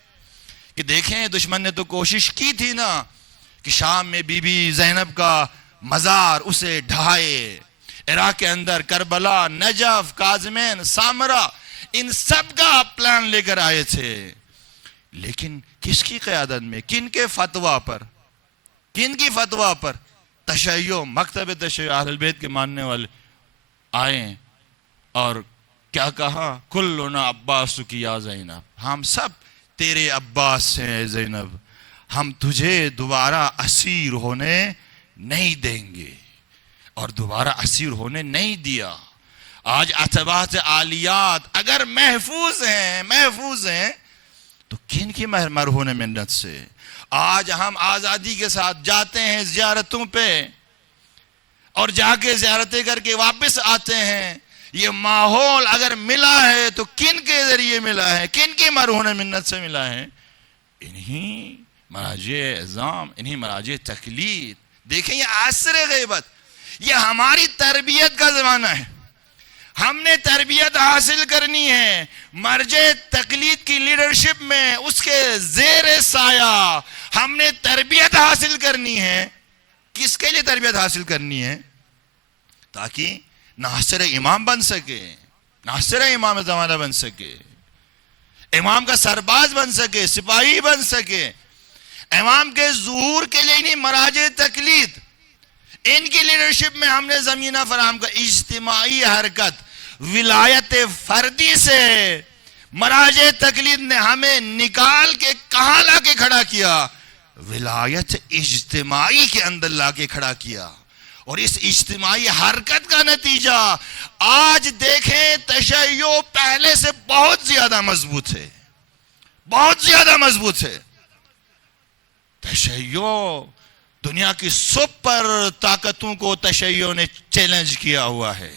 کہ دیکھیں دشمن نے تو کوشش کی تھی نا کہ شام میں بی بی زینب کا مزار اسے ڈھائے، عراق کے اندر کربلا، نجف، کاظمین، سامرا، ان سب کا پلان لے کر آئے تھے، لیکن کس کی قیادت میں؟ کن کے فتویٰ پر؟ کن کی فتویٰ پر؟ تشیع، مکتب تشیع اہل البیت کے ماننے والے آئے اور کیا کہا؟ کلنا عباس کی یا زینب، ہم سب تیرے عباس ہیں زینب، ہم تجھے دوبارہ اسیر ہونے نہیں دیں گے، اور دوبارہ اسیر ہونے نہیں دیا۔ آج عتبات عالیات اگر محفوظ ہیں تو کن کی مرہون منت سے؟ آج ہم آزادی کے ساتھ جاتے ہیں زیارتوں پہ اور جا کے زیارتیں کر کے واپس آتے ہیں، یہ ماحول اگر ملا ہے تو کن کے ذریعے ملا ہے؟ کن کی مرہون منت سے ملا ہے؟ انہی مراجع اعظام، انہی مراجع تقلید۔ دیکھیں یہ عصر غیبت، یہ ہماری تربیت کا زمانہ ہے، ہم نے تربیت حاصل کرنی ہے مرجع تقلید کی لیڈرشپ میں، اس کے زیر سایہ ہم نے تربیت حاصل کرنی ہے۔ کس کے لیے تربیت حاصل کرنی ہے؟ تاکہ ناصر امام بن سکے، ناصر امام زمانہ بن سکے، امام کا سرباز بن سکے، سپاہی بن سکے۔ امام کے ظہور کے لیے نہیں، مراجع تقلید ان کی لیڈرشپ میں ہم نے زمینہ فراہم کر، اجتماعی حرکت، ولایت فردی سے مراجع تقلید نے ہمیں نکال کے کہاں لا کے کھڑا کیا؟ ولایت اجتماعی کے اندر لا کے کھڑا کیا۔ اور اس اجتماعی حرکت کا نتیجہ آج دیکھیں تشیع پہلے سے بہت زیادہ مضبوط ہے، بہت زیادہ مضبوط ہے۔ تشیع دنیا کی سپر طاقتوں کو تشیع نے چیلنج کیا ہوا ہے،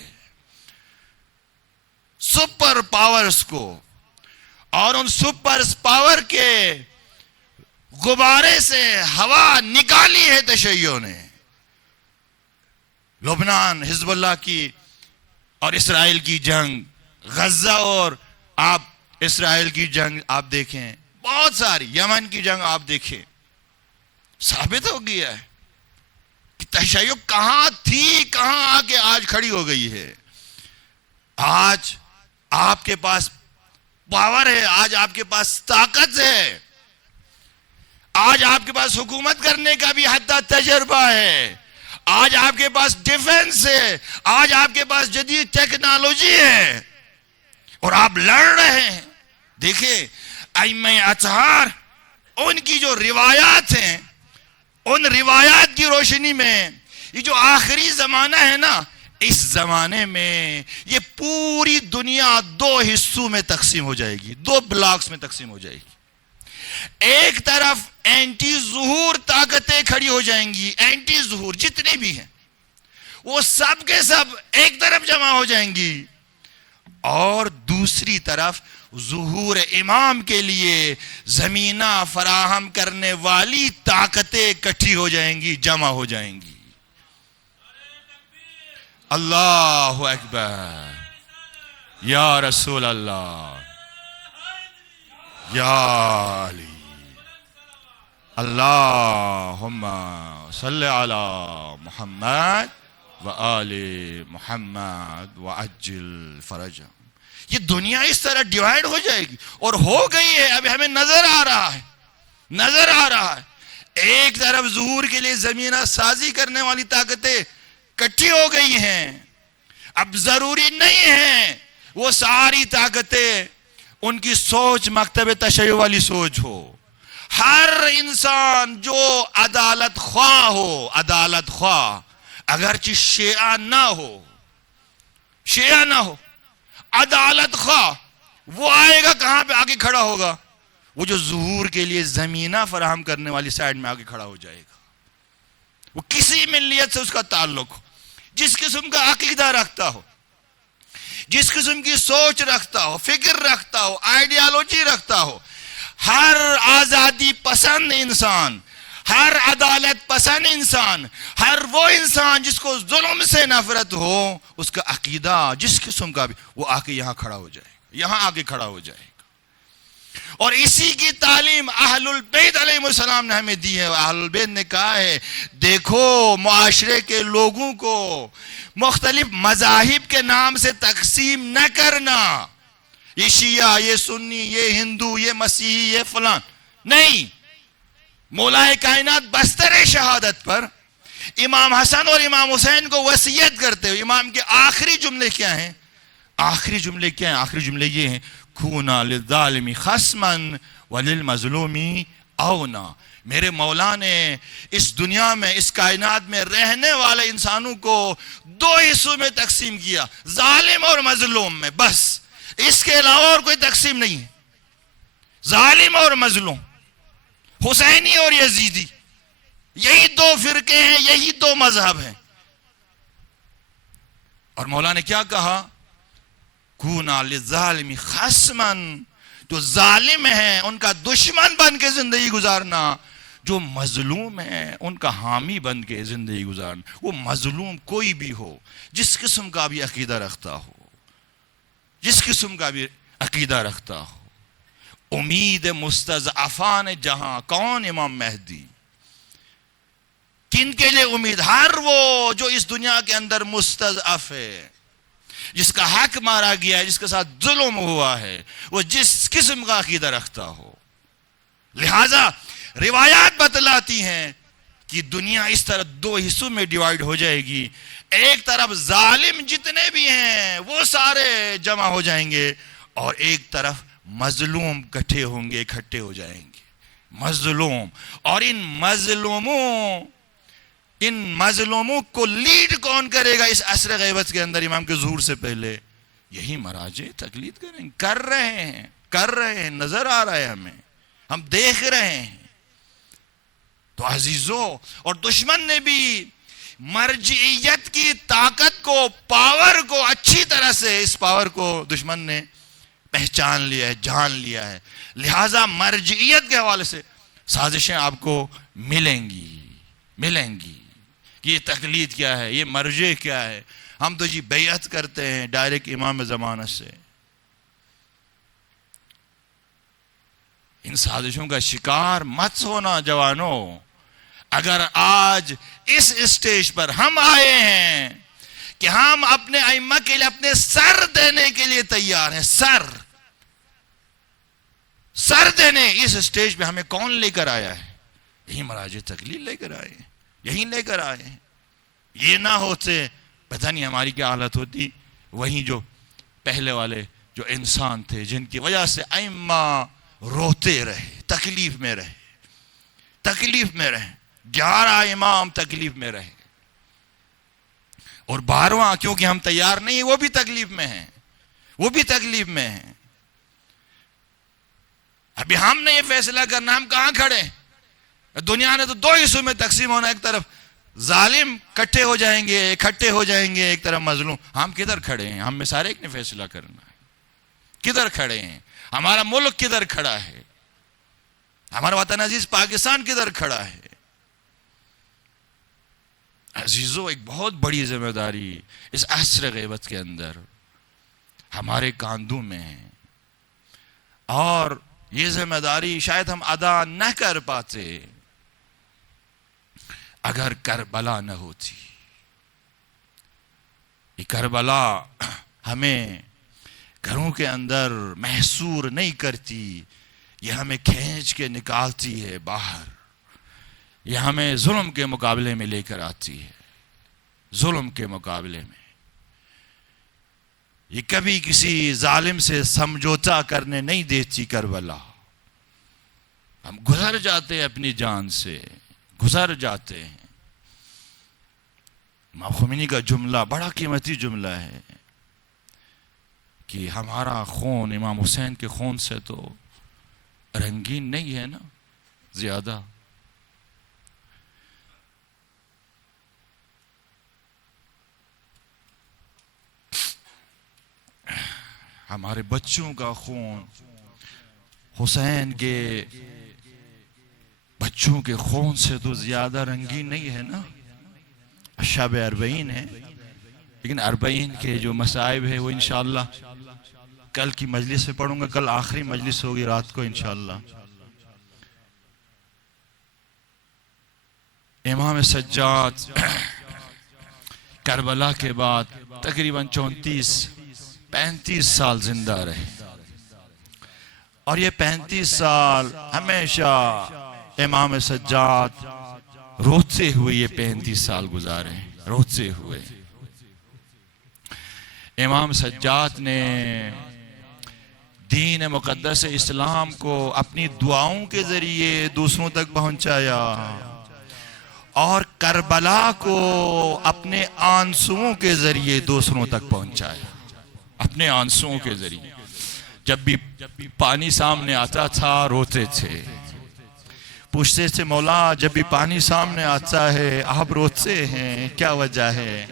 سپر پاورز کو، اور ان سپر پاور کے غبارے سے ہوا نکالی ہے تشیع نے۔ لبنان حزب اللہ کی اور اسرائیل کی جنگ، غزہ اور آپ اسرائیل کی جنگ آپ دیکھیں، بہت ساری، یمن کی جنگ آپ دیکھیں، ثابت ہو گیا ہے کہ تشیع کہاں تھی، کہاں آ کے آج کھڑی ہو گئی ہے۔ آج آپ کے پاس پاور ہے، آج آپ کے پاس طاقت ہے، آج آپ کے پاس حکومت کرنے کا بھی حتی تجربہ ہے، آج آپ کے پاس ڈیفنس ہے، آج آپ کے پاس جدید ٹیکنالوجی ہے، اور آپ لڑ رہے ہیں۔ دیکھیں ائمہ اطہار، ان کی جو روایات ہیں، ان روایات کی روشنی میں یہ جو آخری زمانہ ہے نا، اس زمانے میں یہ پوری دنیا دو حصوں میں تقسیم ہو جائے گی، دو بلاکس میں تقسیم ہو جائے گی۔ ایک طرف اینٹی ظہور طاقتیں کھڑی ہو جائیں گی، اینٹی ظہور جتنی بھی ہیں وہ سب کے سب ایک طرف جمع ہو جائیں گی، اور دوسری طرف ظہور امام کے لیے زمینہ فراہم کرنے والی طاقتیں اکٹھی ہو جائیں گی، جمع ہو جائیں گی۔ اللہ اکبر، یا رسول اللہ، یا علی، اللہم صلی علی محمد وآل محمد وعجل فرجہم۔ یہ دنیا اس طرح ڈیوائیڈ ہو جائے گی، اور ہو گئی ہے، ابھی ہمیں نظر آ رہا ہے، نظر آ رہا ہے۔ ایک طرف ظہور کے لیے زمینہ سازی کرنے والی طاقتیں کٹھی ہو گئی ہیں، اب ضروری نہیں ہے وہ ساری طاقتیں ان کی سوچ مکتب تشیع والی سوچ ہو۔ ہر انسان جو عدالت خواہ ہو، عدالت خواہ، اگرچہ شیعہ نہ ہو، شیعہ نہ ہو، عدالت خواہ، وہ آئے گا کہاں پہ آگے کھڑا ہوگا؟ وہ جو ظہور کے لیے زمینہ فراہم کرنے والی سائڈ میں آگے کھڑا ہو جائے گا۔ وہ کسی ملیت سے اس کا تعلق ہو، جس قسم کا عقیدہ رکھتا ہو، جس قسم کی سوچ رکھتا ہو، فکر رکھتا ہو، آئیڈیالوجی رکھتا ہو، ہر آزادی پسند انسان، ہر عدالت پسند انسان، ہر وہ انسان جس کو ظلم سے نفرت ہو، اس کا عقیدہ جس قسم کا بھی، وہ آ کے یہاں کھڑا ہو جائے گا، یہاں آ کے کھڑا ہو جائے گا۔ اور اسی کی تعلیم اہل البیت علیہ السلام نے ہمیں دی ہے۔ اہل البیت نے کہا ہے دیکھو معاشرے کے لوگوں کو مختلف مذاہب کے نام سے تقسیم نہ کرنا، یہ شیعہ، یہ سنی، یہ ہندو، یہ مسیحی، یہ فلان، نہیں۔ مولا کائنات بستر شہادت پر امام حسن اور امام حسین کو وصیت کرتے ہوئے، امام کے آخری جملے کیا ہیں؟ آخری جملے کیا ہیں؟ آخری جملے یہ ہیں، کھونا للظالم خصما وللمظلوم اونا۔ میرے مولا نے اس دنیا میں، اس کائنات میں رہنے والے انسانوں کو دو حصوں میں تقسیم کیا، ظالم اور مظلوم میں، بس اس کے علاوہ اور کوئی تقسیم نہیں ہے۔ ظالم اور مظلوم، حسینی اور یزیدی، یہی دو فرقے ہیں، یہی دو مذہب ہیں۔ اور مولا نے کیا کہا؟ کُونَا لِلظَّالِمِ خَصْمًا، جو ظالم ہیں ان کا دشمن بن کے زندگی گزارنا، جو مظلوم ہیں ان کا حامی بن کے زندگی گزارنا۔ وہ مظلوم کوئی بھی ہو، جس قسم کا بھی عقیدہ رکھتا ہو، جس قسم کا بھی عقیدہ رکھتا ہو. امید مستضعفان جہاں. کون؟ امام مہدی. کن کے لیے امید؟ ہر وہ جو اس دنیا کے اندر مستضعف ہے، جس کا حق مارا گیا ہے، جس کے ساتھ ظلم ہوا ہے، وہ جس قسم کا عقیدہ رکھتا ہو. لہذا روایات بتلاتی ہیں کہ دنیا اس طرح دو حصوں میں ڈیوائیڈ ہو جائے گی. ایک طرف ظالم جتنے بھی ہیں وہ سارے جمع ہو جائیں گے، اور ایک طرف مظلوم اکٹھے ہوں گے، اکٹھے ہو جائیں گے. مظلوم. اور ان مظلوموں کو لیڈ کون کرے گا اس عصر غیبت کے اندر امام کے ظہور سے پہلے؟ یہی مراجع تقلید کریں. کر رہے ہیں، نظر آ رہا ہے ہمیں، ہم دیکھ رہے ہیں. تو عزیزو، اور دشمن نے بھی مرجعیت کی طاقت کو، پاور کو اچھی طرح سے، اس پاور کو دشمن نے پہچان لیا ہے، جان لیا ہے. لہٰذا مرجعیت کے حوالے سے سازشیں آپ کو ملیں گی کہ یہ تقلید کیا ہے، یہ مرجع کیا ہے. ہم تو جی بیعت کرتے ہیں ڈائریکٹ امام زمانہ سے. ان سازشوں کا شکار مت ہونا جوانوں. اگر آج اس اسٹیج پر ہم آئے ہیں کہ ہم اپنے ائمہ کے لیے اپنے سر دینے کے لیے تیار ہیں، سر دینے، اس اسٹیج پہ ہمیں کون لے کر آیا ہے؟ یہی مراجع تقلید لے کر آئے ہیں، یہی لے کر آئے ہیں. یہ نہ ہوتے پتہ نہیں ہماری کیا حالت ہوتی. وہیں جو پہلے والے جو انسان تھے جن کی وجہ سے ائمہ روتے رہے، تکلیف میں رہے. 11 امام تکلیف میں رہے، اور 12واں کیونکہ ہم تیار نہیں، وہ بھی تکلیف میں ہیں. ابھی ہم نے یہ فیصلہ کرنا، ہم کہاں کھڑے؟ دنیا نے تو 2 حصوں میں تقسیم ہونا، ایک طرف ظالم اکٹھے ہو جائیں گے، ایک طرف مظلوم. ہم کدھر کھڑے ہیں؟ ہم میں سارے ایک نے فیصلہ کرنا ہے. کدھر کھڑے ہیں؟ ہمارا ملک کدھر کھڑا ہے؟ ہمارا وطن عزیز پاکستان کدھر کھڑا ہے؟ عزیزو، ایک بہت بڑی ذمہ داری اس عصر غیبت کے اندر ہمارے کاندھوں میں ہے، اور یہ ذمہ داری شاید ہم ادا نہ کر پاتے اگر کربلا نہ ہوتی. یہ کربلا ہمیں گھروں کے اندر محصور نہیں کرتی، یہ ہمیں کھینچ کے نکالتی ہے باہر. یہ ہمیں ظلم کے مقابلے میں لے کر آتی ہے. ظلم کے مقابلے میں یہ کبھی کسی ظالم سے سمجھوتا کرنے نہیں دیتی کربلا. ہم گزر جاتے ہیں، اپنی جان سے گزر جاتے ہیں. امام خمینی کا جملہ بڑا قیمتی جملہ ہے کہ ہمارا خون امام حسین کے خون سے تو رنگین نہیں ہے نا زیادہ. ہمارے بچوں کا خون حسین کے بچوں کے خون سے تو زیادہ رنگین نہیں ہے نا. شب 40 ہے، لیکن 40 کے جو مصائب ہے وہ انشاءاللہ کل کی مجلس سے پڑھوں گا. کل آخری مجلس ہوگی رات کو انشاءاللہ. امام سجاد کربلا کے بعد تقریباً 34-35 سال زندہ رہے، اور یہ 35 سال ہمیشہ امام سجاد روتے ہوئے یہ 35 سال گزارے، روتے ہوئے. امام سجاد نے دین مقدس اسلام کو اپنی دعاؤں کے ذریعے دوسروں تک پہنچایا، اور کربلا کو اپنے آنسوؤں کے ذریعے دوسروں تک پہنچایا. اپنے آنسوؤں کے ذریعے جب بھی پانی سامنے آتا تھا روتے تھے، پوچھتے تھے مولا جب بھی پانی سامنے آتا ہے آپ روتے ہیں، کیا وجہ ہے؟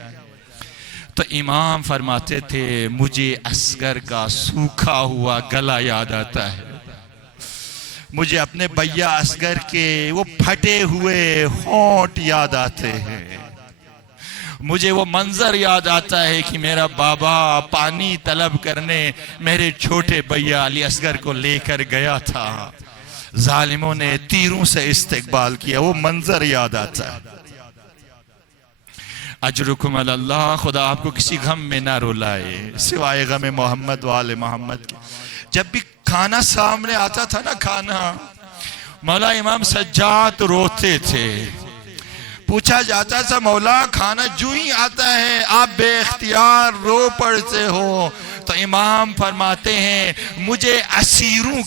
تو امام فرماتے تھے مجھے اصغر کا سوکھا ہوا گلا یاد آتا ہے، مجھے اپنے بھیا اصغر کے وہ پھٹے ہوئے ہونٹ یاد آتے ہیں، مجھے وہ منظر یاد آتا ہے کہ میرا بابا پانی طلب کرنے میرے چھوٹے بھیا علی اصغر کو لے کر گیا تھا، ظالموں نے تیروں سے استقبال کیا، وہ منظر یاد آتا ہے۔ اجرکم علی اللہ، خدا آپ کو کسی غم میں نہ رلائے سوائے غم محمد وآل محمد کے۔ جب بھی کھانا سامنے آتا تھا نا، کھانا، مولا امام سجاد روتے تھے۔ پوچھا جاتا تھا مولا کھانا جو ہی آتا ہے آپ بے اختیار رو پڑتے ہو، تو امام فرماتے ہیں مجھے اسیروں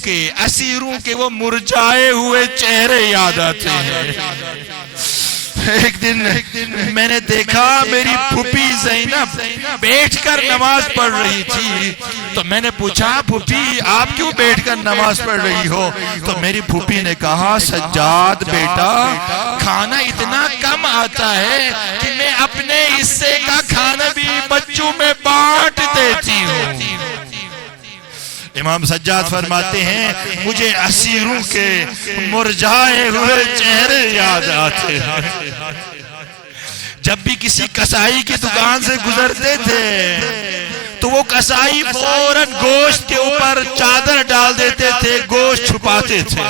کے وہ مرجھائے ہوئے چہرے یاد آتے ہیں۔ ایک دن میں نے دیکھا میری پھوپھی زینب بیٹھ کر نماز پڑھ رہی تھی، تو میں نے پوچھا پھوپھی آپ کیوں بیٹھ کر نماز پڑھ رہی ہو؟ تو میری پھوپھی نے کہا سجاد بیٹا کھانا اتنا کم آتا ہے کہ میں اپنے حصے کا کھانا بھی بچوں میں بانٹ دیتی ہوں۔ امام سجاد فرماتے ہیں مجھے اسیروں کے مرجھائے ہوئے چہرے یاد آتے ہیں۔ جب بھی کسی کسائی کی دکان سے گزرتے تھے تو وہ کسائی فوراً گوشت کے اوپر چادر ڈال دیتے تھے، گوشت چھپاتے تھے۔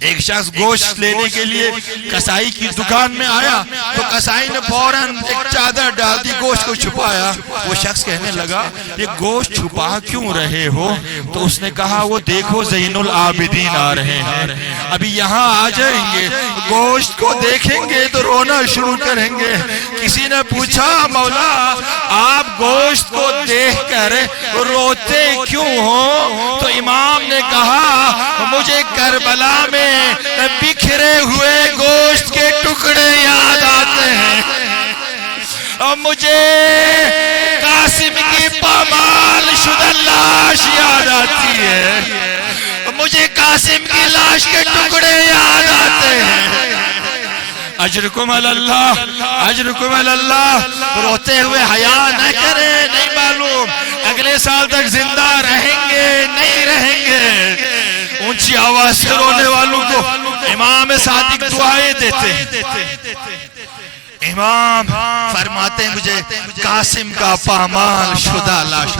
ایک شخص گوشت لینے کے لیے کسائی کی دکان میں آیا تو کسائی نے فوراً ایک چادر ڈال دی، گوشت کو چھپایا۔ وہ شخص کہنے لگا یہ گوشت چھپا کیوں رہے ہو؟ تو اس نے کہا وہ دیکھو زین العابدین آ رہے ہیں، ابھی یہاں آ جائیں گے، گوشت کو دیکھیں گے تو رونا شروع کریں گے۔ کسی نے پوچھا مولا آپ گوشت کو دیکھ کر روتے کیوں ہو؟ تو امام نے کہا مجھے کربلا میں بکھرے ہوئے گوشت کے ٹکڑے یاد آتے ہیں، اور مجھے قاسم کی پامال شدہ لاش یاد آتی ہے، مجھے قاسم کی لاش کے ٹکڑے یاد آتے ہیں۔ اجرکم علی اللہ، اجرکم علی اللہ۔ روتے ہوئے حیا نہ کریں، نہیں معلوم اگلے سال تک زندہ رہیں گے نہیں رہیں گے۔ اونچی آواز سے رونے والوں کو امام صادق دعائیں دیتے ہیں۔ امام فرماتے ہیں مجھے قاسم کا پامال شدہ لاش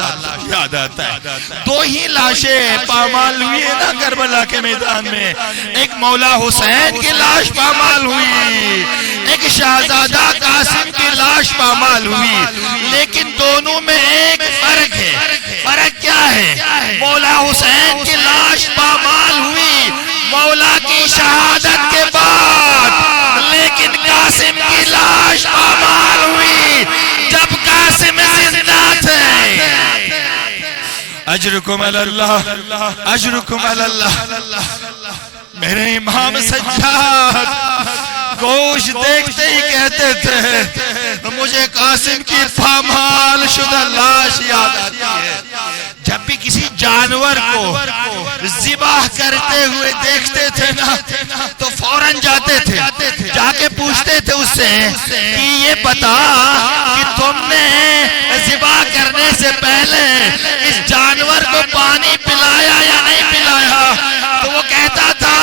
یاد آتا ہے۔ دو ہی لاشیں پامال ہوئی ہے نا کربلا کے میدان میں، ایک مولا حسین کی لاش پامال ہوئی، ایک شہزادہ قاسم کی لاش پامال ہوئی، لیکن دونوں میں ایک فرق ہے۔ فرق کیا ہے؟ مولا حسین کی لاش پامال ہوئی مولا کی شہادت کے بعد، لیکن قاسم کی لاش پامال ہوئی جب قاسم زندہ تھے۔ اجرکم علی اللہ، اجرکم علی اللہ۔ میرے امام سجاد گوشت دیکھتے ہی کہتے تھے مجھے قاسم کی پامال شدہ لاش یاد آتی ہے۔ جب بھی کسی جانور کو ذبح کرتے ہوئے دیکھتے تھے نا تو فوراً جاتے تھے، جا کے پوچھتے تھے اس سے کہ یہ بتا کہ تم نے ذبح کرنے سے پہلے اس جانور کو پانی پلایا یا نہیں پلایا؟ تو وہ کہتا تھا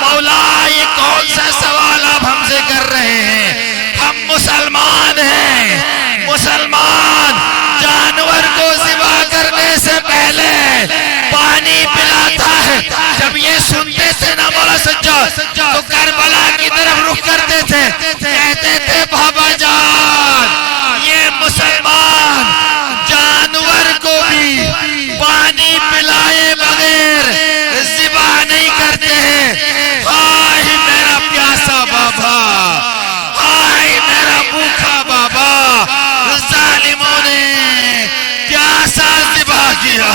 مولا یہ کون سا سوال آپ ہم سے کر رہے ہیں؟ ہم مسلمان ہیں، مسلمان جانور کو ذبح کرنے سے پہلے پانی پلاتا ہے۔ جب یہ سنتے تھے نا مولا سجاد تو کربلا کی طرف رخ کرتے تھے، کہتے تھے بابا جان یہ مسلمان جانور کو بھی پانی پلائے بغیر ذبح نہیں کرتے ہیں۔ آئی میرا پیاسا بابا، آئی میرا بھوکا بابا، ظالموں نے پیاسا ذبح کیا۔